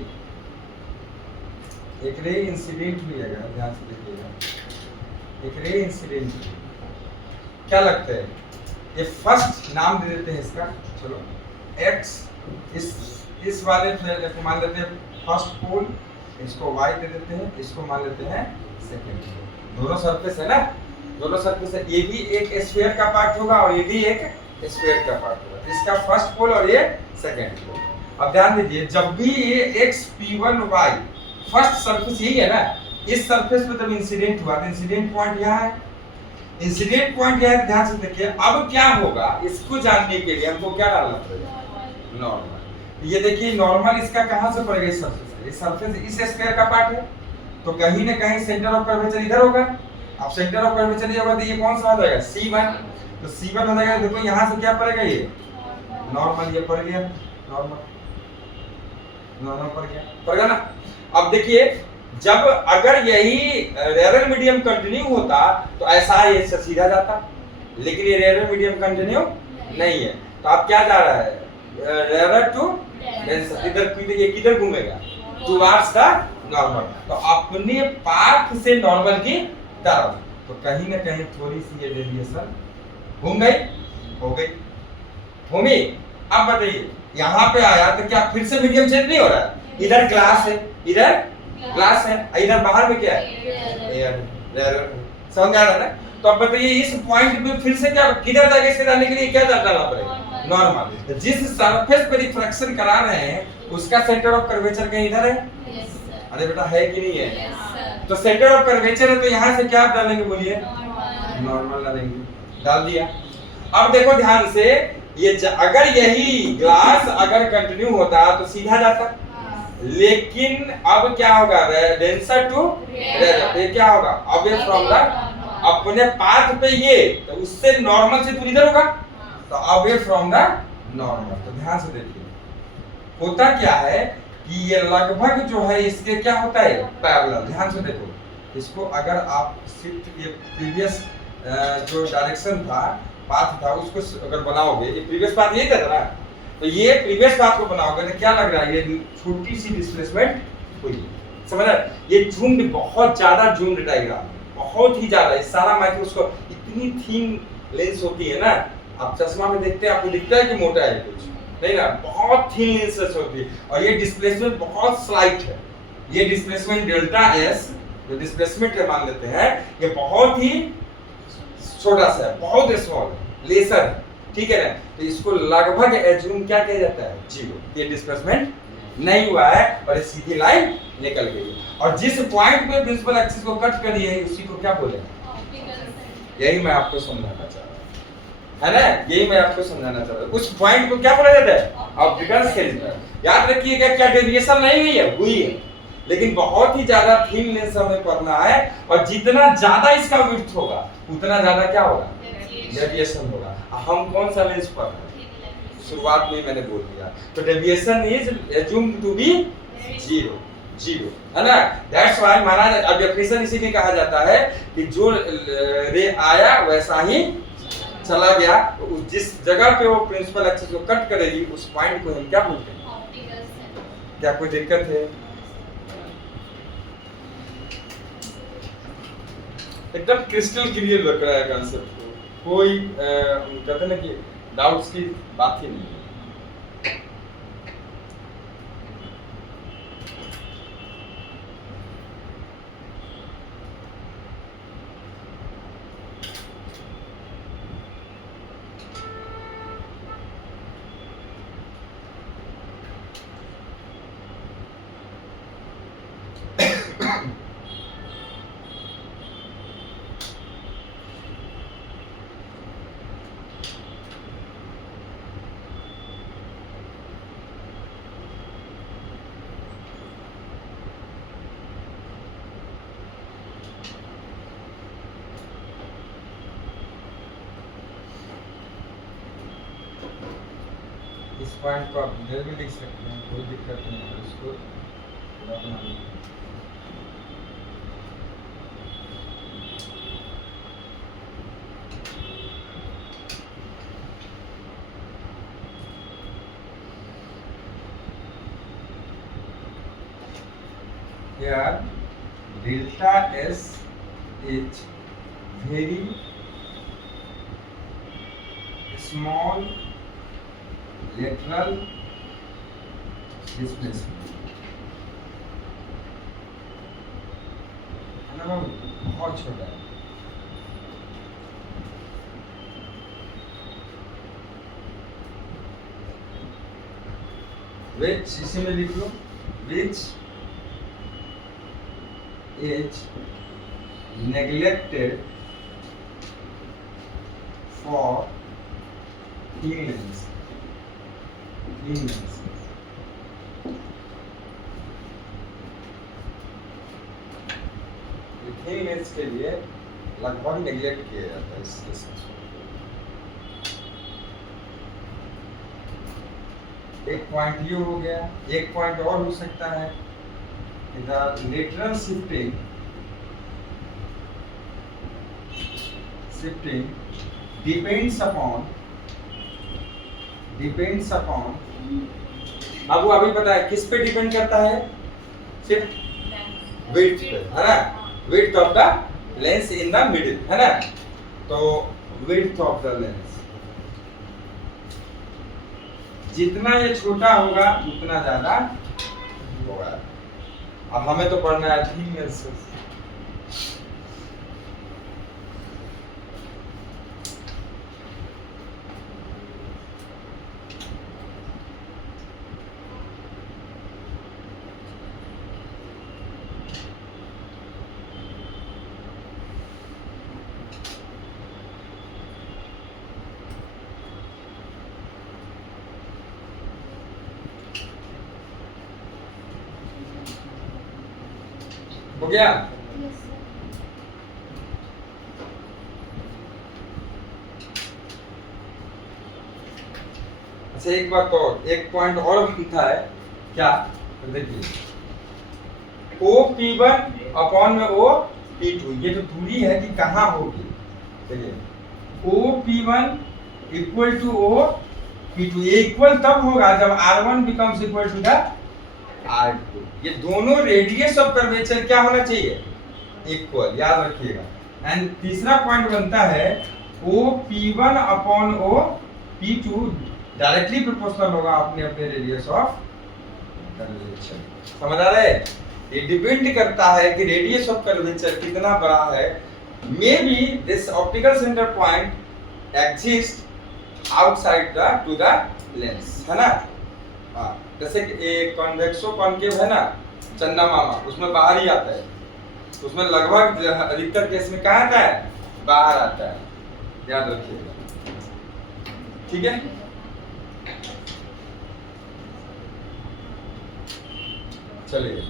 अगर ध्यान से देखिएगा, एक रे इंसिडेंट हुई, क्या लगता है, ये फर्स्ट नाम दे देते हैं इसका, चलो x, इस वाले को मान लेते हैं फर्स्ट पोल, इसको y दे देते हैं, इसको मान लेते हैं सेकंड पोल। दोनों सरफेस है ना, दोनों सरफेस है, ये भी एक स्फीयर का पार्ट होगा और ये भी एक स्फीयर का पार्ट होगा। इसका फर्स्ट पोल और ये सेकंड पोल। अब ध्यान दीजिए, जब भी ये x p1y फर्स्ट सरफेस यही है ना, इस सरफेस पे जब इंसिडेंट हुआ तो इंसिडेंट पॉइंट यहाँ है, इंसिडेंट पॉइंट यहाँ है। ध्यान से देखिए, अब क्या होगा इसको जानने के लिए हमको क्या डालना पड़ेगा, नॉर्मल। ये देखिए नॉर्मल इसका कहाँ से पड़ेगा, इस सरफेस से। इस सरफेस इस स्फीयर का पार्ट है, तो कहीं ना कहीं सेंटर ऑफ कर्वेचर इधर होगा। अब सेंटर ऑफ कर्वेचर ये होगा तो ये कौन सा हो जाएगा, C1। तो C1 हो जाएगा। देखो यहाँ से क्या पड़ेगा, ये नॉर्मल, ये पड़ गया नॉर्मल, नॉर्मल पड़ गया ना। अब देखिए, जब अगर यही रेयर मीडियम कंटिन्यू होता तो ऐसा ये सीधा जाता, लेकिन ये रेयर मीडियम कंटिन्यू नहीं है। तो अब क्या जा रहा है, रेयर टू डेंसर, इधर ये किधर घूमेगा, टुवर्ड्स द नॉर्मल। तो अपने पाथ से नॉर्मल की तरफ, तो कहीं ना कहीं थोड़ी सी ये डेविएशन घूम गई, हो गई, घूमी। अब बताइए, यहाँ पे आया तो क्या फिर से मीडियम चेंज नहीं हो रहा है, इधर ग्लास है, इधर ग्लास है, इधर बाहर में क्या है, एयर। समझ आ रहा है ना। तो अब बताइए, इस पॉइंट पे फिर से क्या, किधर जाके इसके जाने के लिए क्या डालना पड़ेगा, नॉर्मल। जिस सरफेस पे रिफ्रैक्शन करा रहे हैं उसका सेंटर ऑफ कर्वेचर कहीं इधर है, अरे बेटा है कि नहीं है, तो सेंटर ऑफ कर्वेचर है, तो यहाँ से क्या डालेंगे, बोलिए, नॉर्मल डालेंगे, डाल दिया। अब देखो ध्यान से, ये अगर यही ग्लास अगर कंटिन्यू होता तो सीधा जाता, लेकिन अब क्या होगा, डेंसर टू रेयर, ये क्या होगा, अवे फ्रॉम द, अपने पाथ पे ये, तो उससे नॉर्मल से दूर इधर होगा, तो अवे फ्रॉम द नॉर्मल। तो ध्यान से देखिए, होता क्या है कि ये लगभग जो है इसके क्या होता है, पैरेलल। ध्यान से देखो, इसको अगर आप शिफ्ट, ये प्रीवियस जो डायरेक्शन था, पाथ था, उसको अगर बनाओगे, ये प्रीवियस पाथ यही था ना, तो ये प्रीवियस पाथ को बनाओगे तो क्या लग रहा है, ये छोटी सी डिस्प्लेसमेंट हुई, समझ रहे। ये झुंड, बहुत ज्यादा झुंड डायग्राम, बहुत ही ज्यादा, इस सारा माइक्रोस्कोप, इतनी थीन लेंस होती है ना, आप चश्मा में देखते हैं आपको दिखता है कि मोटा है, कुछ नहीं ना, बहुत थीन लेंसेस होती है, और ये डिस्प्लेसमेंट बहुत स्लाइट है। ये डिस्प्लेसमेंट डेल्टा एस जो डिस्प्लेसमेंट है मान लेते हैं, ये बहुत ही छोटा सा है, बहुत स्मॉल लेसर है, ठीक है ना। तो इसको लगभग एज्यूम क्या किया जाता है, जीरो, ये डिस्प्लेसमेंट नहीं हुआ है और ये सीधी लाइन निकल गई है। और जिस पॉइंट पे प्रिंसिपल एक्सिस को कट करी है उसी को क्या बोले, यही मैं आपको समझाना चाह रहा हूं, है ना, यही मैं आपको समझाना चाह रहा हूं। उस पॉइंट को क्या बोला जाता है, ऑप्टिकल सेंटर। याद रखिएगा, क्या डेविएशन नहीं हुई है, हुई है, लेकिन बहुत ही ज्यादा थीन लेंस हमें पढ़ना है, और जितना ज्यादा इसका विड्थ होगा उतना ज्यादा क्या होगा, डेविएशन होगा। हम कौन सा लेंस पढ़ रहे हैं, शुरुआत में मैंने बोल दिया, तो deviation is assumed to be zero, zero, है ना। दैट्स व्हाई महाराज, अब डेफिनेशन इसीलिए कहा जाता है कि जो रे आया वैसा ही चला गया, तो जिस जगह पे वो प्रिंसिपल एक्सिस को कट करेगी उस पॉइंट को हम क्या बोलते हैं, ऑप्टिकल सेंटर। क्या कोई दिक्कत है, एकदम क्रिस्टल क्लियर लग रहा है कांसेप्ट को, कोई कहते ना कि डाउट्स की बात ही नहीं है। इस पॉइंट को आप इधर भी लिख सकते हैं, कोई दिक्कत नहीं है, इसको पूरा बना लीजिए। Here delta S is very small lateral displacement. ना बाबू, बहुत छोटा है। विच, इसी में लिख लो, which is neglected for cleanliness, cleanliness। Cleanness के लिए लगभग नेग्लेक्ट किया जाता है इस केस को। एक पॉइंट ये हो गया, एक पॉइंट और हो सकता है, the lateral shifting depends upon अब वो अभी पता है किस पे डिपेंड करता है, सिर्फ विड्थ पे, है ना, width of the lens in the middle, है ना, तो विड्थ ऑफ द लेंस जितना ये छोटा होगा उतना ज्यादा होगा। अब हमें तो पढ़ना है थिकनेस। हो गया? Yes, sir. अच्छा एक बात तो एक पॉइंट और बनता है क्या, तो देखिए OP1 अपॉन में OP2, ये जो दूरी है कि कहाँ होगी, देखिए OP1 इक्वल टू OP2, ये इक्वल तब होगा जब R1 becomes equal to the R2। ये दोनों रेडियस ऑफ कर्वेचर क्या होना चाहिए, इक्वल, याद रखिएगा। एंड तीसरा पॉइंट बनता है OP1 upon OP2 directly proportional होगा अपने अपने रेडियस ऑफ कर्वेचर। समझ आ रहा है? ये डिपेंड करता है कि रेडियस ऑफ कर्वेचर कितना बड़ा है। May be this optical centre point exist outside the two the lens, है ना। हाँ, जैसे एक कॉन्वेक्सो कॉन्केव है ना, चंदा मामा, उसमें बाहर ही आता है, उसमें लगभग अधिकतर केस में कहाँ आता है, बाहर आता है, याद रखिएगा, ठीक है। चलिए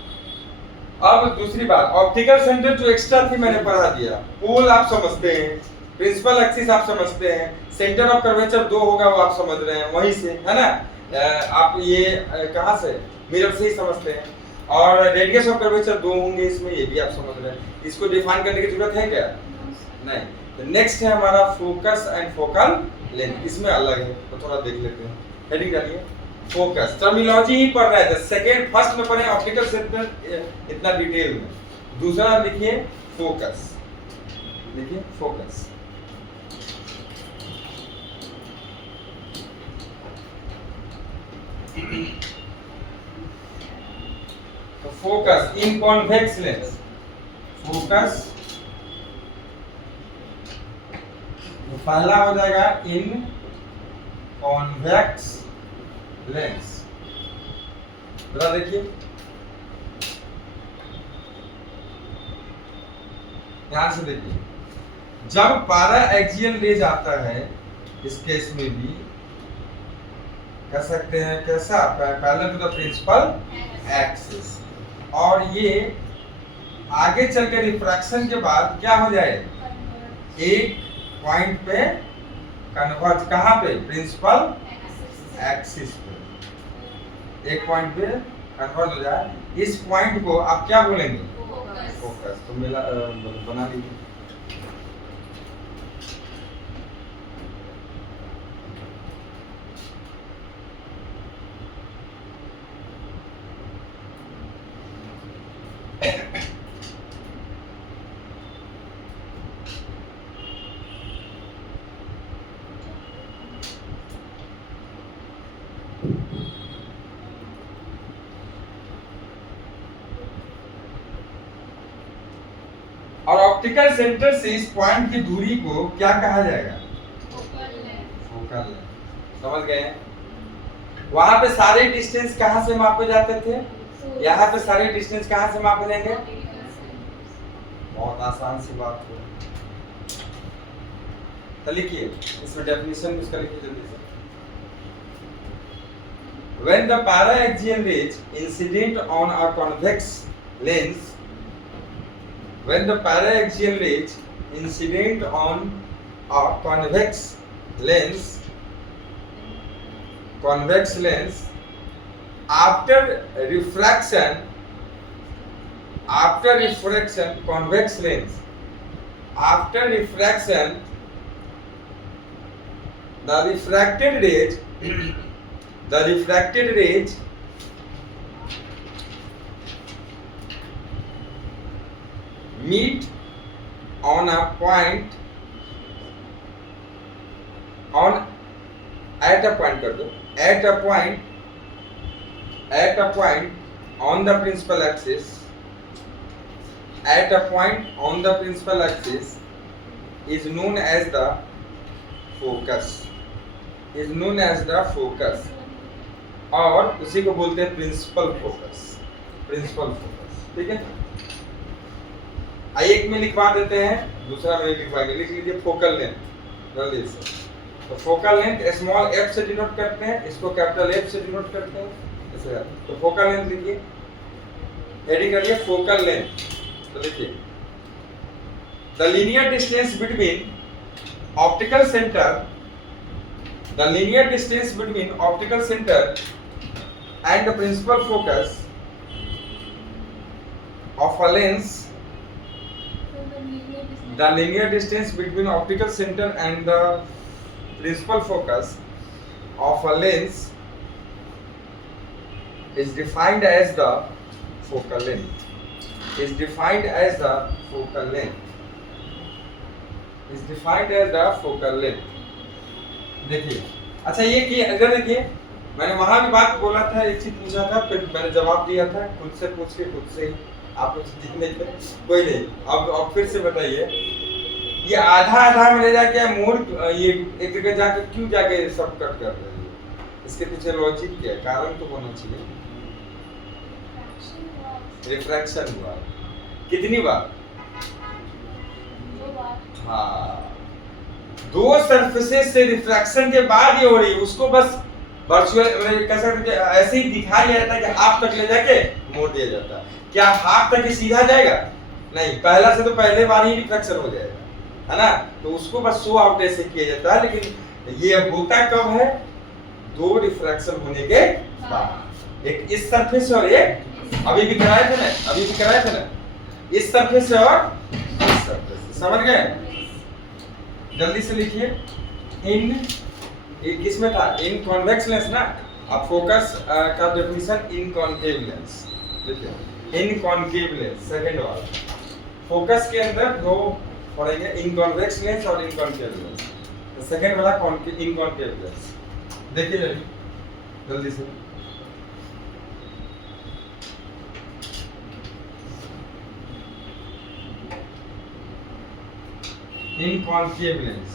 अब दूसरी बात, ऑप्टिकल सेंटर जो एक्स्ट्रा थी मैंने पढ़ा दिया, पोल आप समझते हैं, प्रिंसिपल एक्सिस आप समझते हैं, सेंटर ऑफ कर्वेचर 2 होगा वो आप समझ रहे हैं, वहीं से, है ना। आप ये कहाँ से, मिरर से ही समझते हैं, और रेडियस ऑफ कर्वेचर 2 होंगे इसमें, ये भी आप समझ रहे हैं। इसको डिफाइन करने की जरूरत है क्या, नहीं। नेक्स्ट है हमारा फोकस एंड फोकल लेंथ, इसमें अलग है, तो थोड़ा देख लेते हैं। हेडिंग डालिए, फोकस, टर्मिनोलॉजी ही पढ़ रहे थे, सेकंड फर्स्ट में पढ़े ऑप्टिकल सेंटर इतना डिटेल में, दूसरा लिखिए फोकस, लिखिए फोकस। तो focus in convex lens, focus तो पहला हो जाएगा इन कॉन्वेक्स लेंस। जरा देखिए, ध्यान से देखिए, जब पारा एक्सियल रेज आता है, इस केस में भी कह सकते हैं कैसा, parallel to the principal axis, और ये आगे चलकर रिफ्रैक्शन के बाद क्या हो जाए, एक पॉइंट पे कन्वर्ज, कहाँ पे, प्रिंसिपल एक्सिस पे, एक पॉइंट पे कन्वर्ज हो जाए। इस पॉइंट को आप क्या बोलेंगे, फोकस। तो मिला बना लीजिए। ऑप्टिकल सेंटर से इस पॉइंट की दूरी को क्या कहा जाएगा? Focal length. Focal length. समझ गए हैं? वहां पे सारे डिस्टेंस कहां से मापे जाते थे? यहाँ पे सारे डिस्टेंस कहां से मापे जाएंगे? बहुत आसान सी बात है। तो लिखिए, इसमें डेफिनेशन इसका लिखिए जल्दी से। When the para-axial rays incident on a convex lens, when the para-axial rays incident on a convex lens, after refraction, convex lens, after refraction, the refracted rays meet on a point, at a point कर दो, at a point on the principal axis, at a point on the principal axis is known as the focus, और उसी को बोलते हैं principal focus. ठीक है, एक में लिखवा देते हैं, दूसरा में लिखवाएंगे। लिख लीजिए फोकल लेंथ जल्दी से। तो फोकल लेंथ स्मॉल f से डिनोट करते हैं, इसको कैपिटल F से डिनोट करते हैं ऐसे। तो फोकल लेंथ लिखिए, हेडिंग करिए फोकल लेंथ। तो लिखिए the linear distance between optical centre, the linear distance between optical center and the principal focus of a lens, the linear distance between optical center and the principal focus of a lens is defined as the focal length, देखिए। अच्छा ये कि अगर देखिए, मैंने वहां भी बात बोला था, एक चीज पूछा था, फिर मैंने जवाब दिया था, खुद से पूछ के खुद से ही आप लोग ठीक नहीं थे, कोई नहीं। अब फिर से बताइए, ये आधा में ले जाके मोड़, ये एक जगह जाके क्यों जाके सब कट कर रहे हैं? इसके पीछे लॉजिक क्या है? कारण तो होना चाहिए। रिफ्रैक्शन हुआ कितनी बार? 2 बार। हाँ, 2 सरफेसेस से रिफ्रैक्शन के बाद ये हो रही है, उसको बस वर्चुअल कैसे ऐसे ही दिखाया जाता है कि हाफ तक ले जाके मोड़ दिया जाता है। क्या हाफ तक ही सीधा जाएगा? नहीं, पहला से तो पहले बार ही रिफ्रैक्शन हो जाएगा, है ना? तो उसको बस शो आउट ऐसे किया जाता है। लेकिन ये होता कब है? 2 रिफ्रैक्शन होने के बाद, एक इस सरफेस और एक अभी भी कराए थे ना, इस सरफेस से और इस सरफेस से। समझ गए? जल्दी से लिखिए। इन किस में था? इन कॉन्वेक्स लेंस ना। अब फोकस का डेफिनेशन इन कॉन्केव लेंस। देखिए इन कॉन्केव लेंस सेकंड वाला, फोकस के अंदर 2 पढ़ेंगे, इन कॉन्वेक्स लेंस और इन कॉन्केव लेंस। तो सेकंड वाला इन कॉन्केव लेंस देखिए जल्दी से। इन कॉन्केव लेंस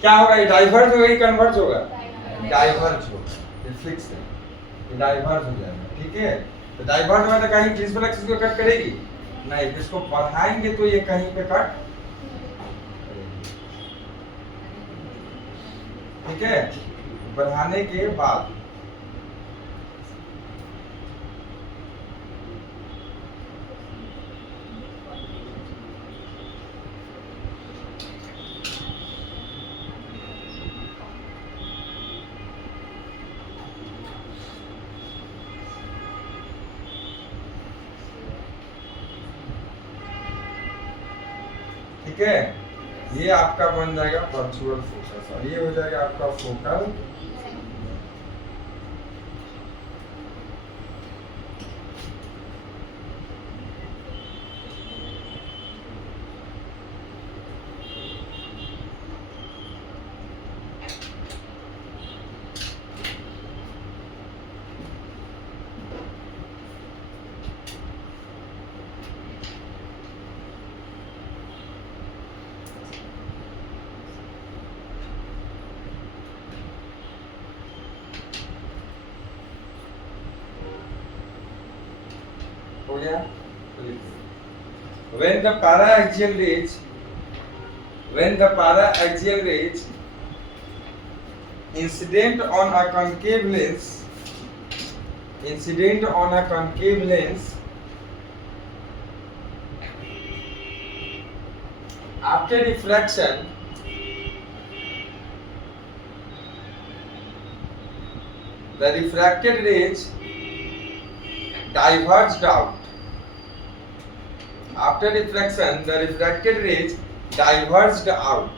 क्या होगा? ये डाइवर्ज होगा, ये कन्वर्ज होगा? डाइवर्ज होगा, ये फिक्स है, ये डाइवर्ज हो जाएगा। ठीक है, तो डाइवर्ज होगा तो कहीं प्रिंसिपल एक्सिस को कट करेगी नहीं, इसको बढ़ाएंगे तो ये कहीं पे कट। ठीक है, बढ़ाने के बाद ठीक है, ये आपका बन जाएगा वर्चुअल फोकस और ये हो जाएगा आपका फोकल। गया? When the para-axial rays incident on a concave lens after refraction, the refracted rays diverged out. After refraction, the refracted rays diverged out.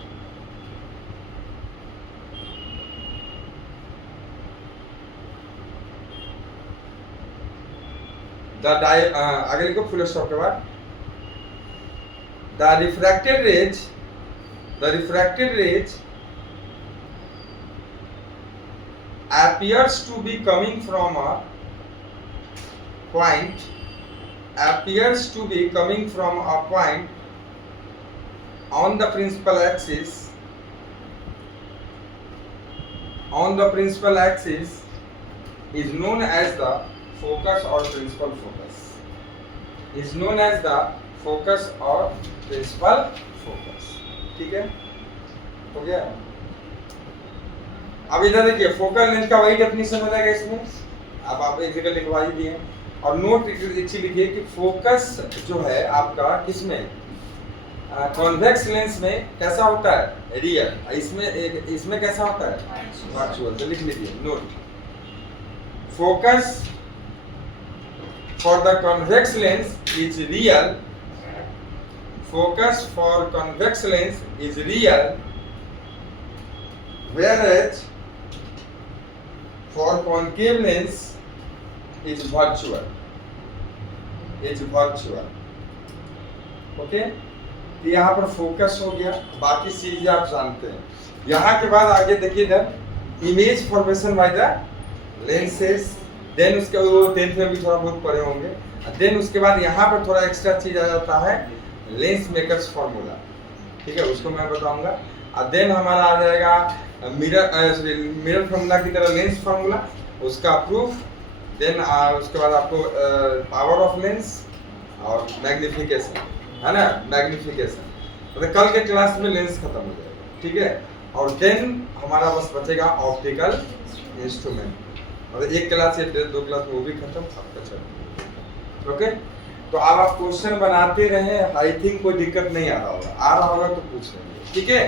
आगे लिखो फुल स्टॉप के बाद. The refracted rays appears to be coming from a point on the principal axis is known as the focus or principal focus. ठीक है, हो गया. अब इधर देखिए फोकल लेंथ का वही डेफिनेशन हो जाएगा इसमें. अब आप एक जगह लिखवा ही दिए और नोट अच्छी लिखिए कि फोकस जो है आपका किसमें, कॉन्वेक्स लेंस में कैसा होता है, रियल. इसमें कैसा होता है, वर्चुअल. तो लिख लीजिए note. Focus for the convex lens is real. Focus for convex lens is real, whereas for concave lens is virtual. Okay? तो यहाँ पर फोकस हो गया, बाकी चीजें आप जानते हैं. यहाँ के बाद आगे देखिए इधर image formation by the lenses. Then उसके वो 10th में भी थोड़ा बहुत पढ़े होंगे. देन उसके बाद यहाँ पर थोड़ा एक्स्ट्रा चीज आ जाता है, लेंस मेकर्स फार्मूला. ठीक है, उसको मैं बताऊंगा. और देन हमारा आ जाएगा मिरर फार्मूला की तरह लेंस फार्मूला, उसका प्रूफ. देन उसके बाद आपको पावर ऑफ लेंस और मैग्निफिकेशन, है ना, मैग्निफिकेशन. मतलब कल के क्लास में लेंस खत्म हो जाएगा. ठीक है, और देन हमारा बस बचेगा ऑप्टिकल इंस्ट्रूमेंट. मतलब एक क्लास या 2 क्लास में वो भी खत्म, आपका चल. ओके, तो अब आप क्वेश्चन बनाते रहे. आई थिंक कोई दिक्कत नहीं आ रहा होगा तो पूछ लेंगे. ठीक है.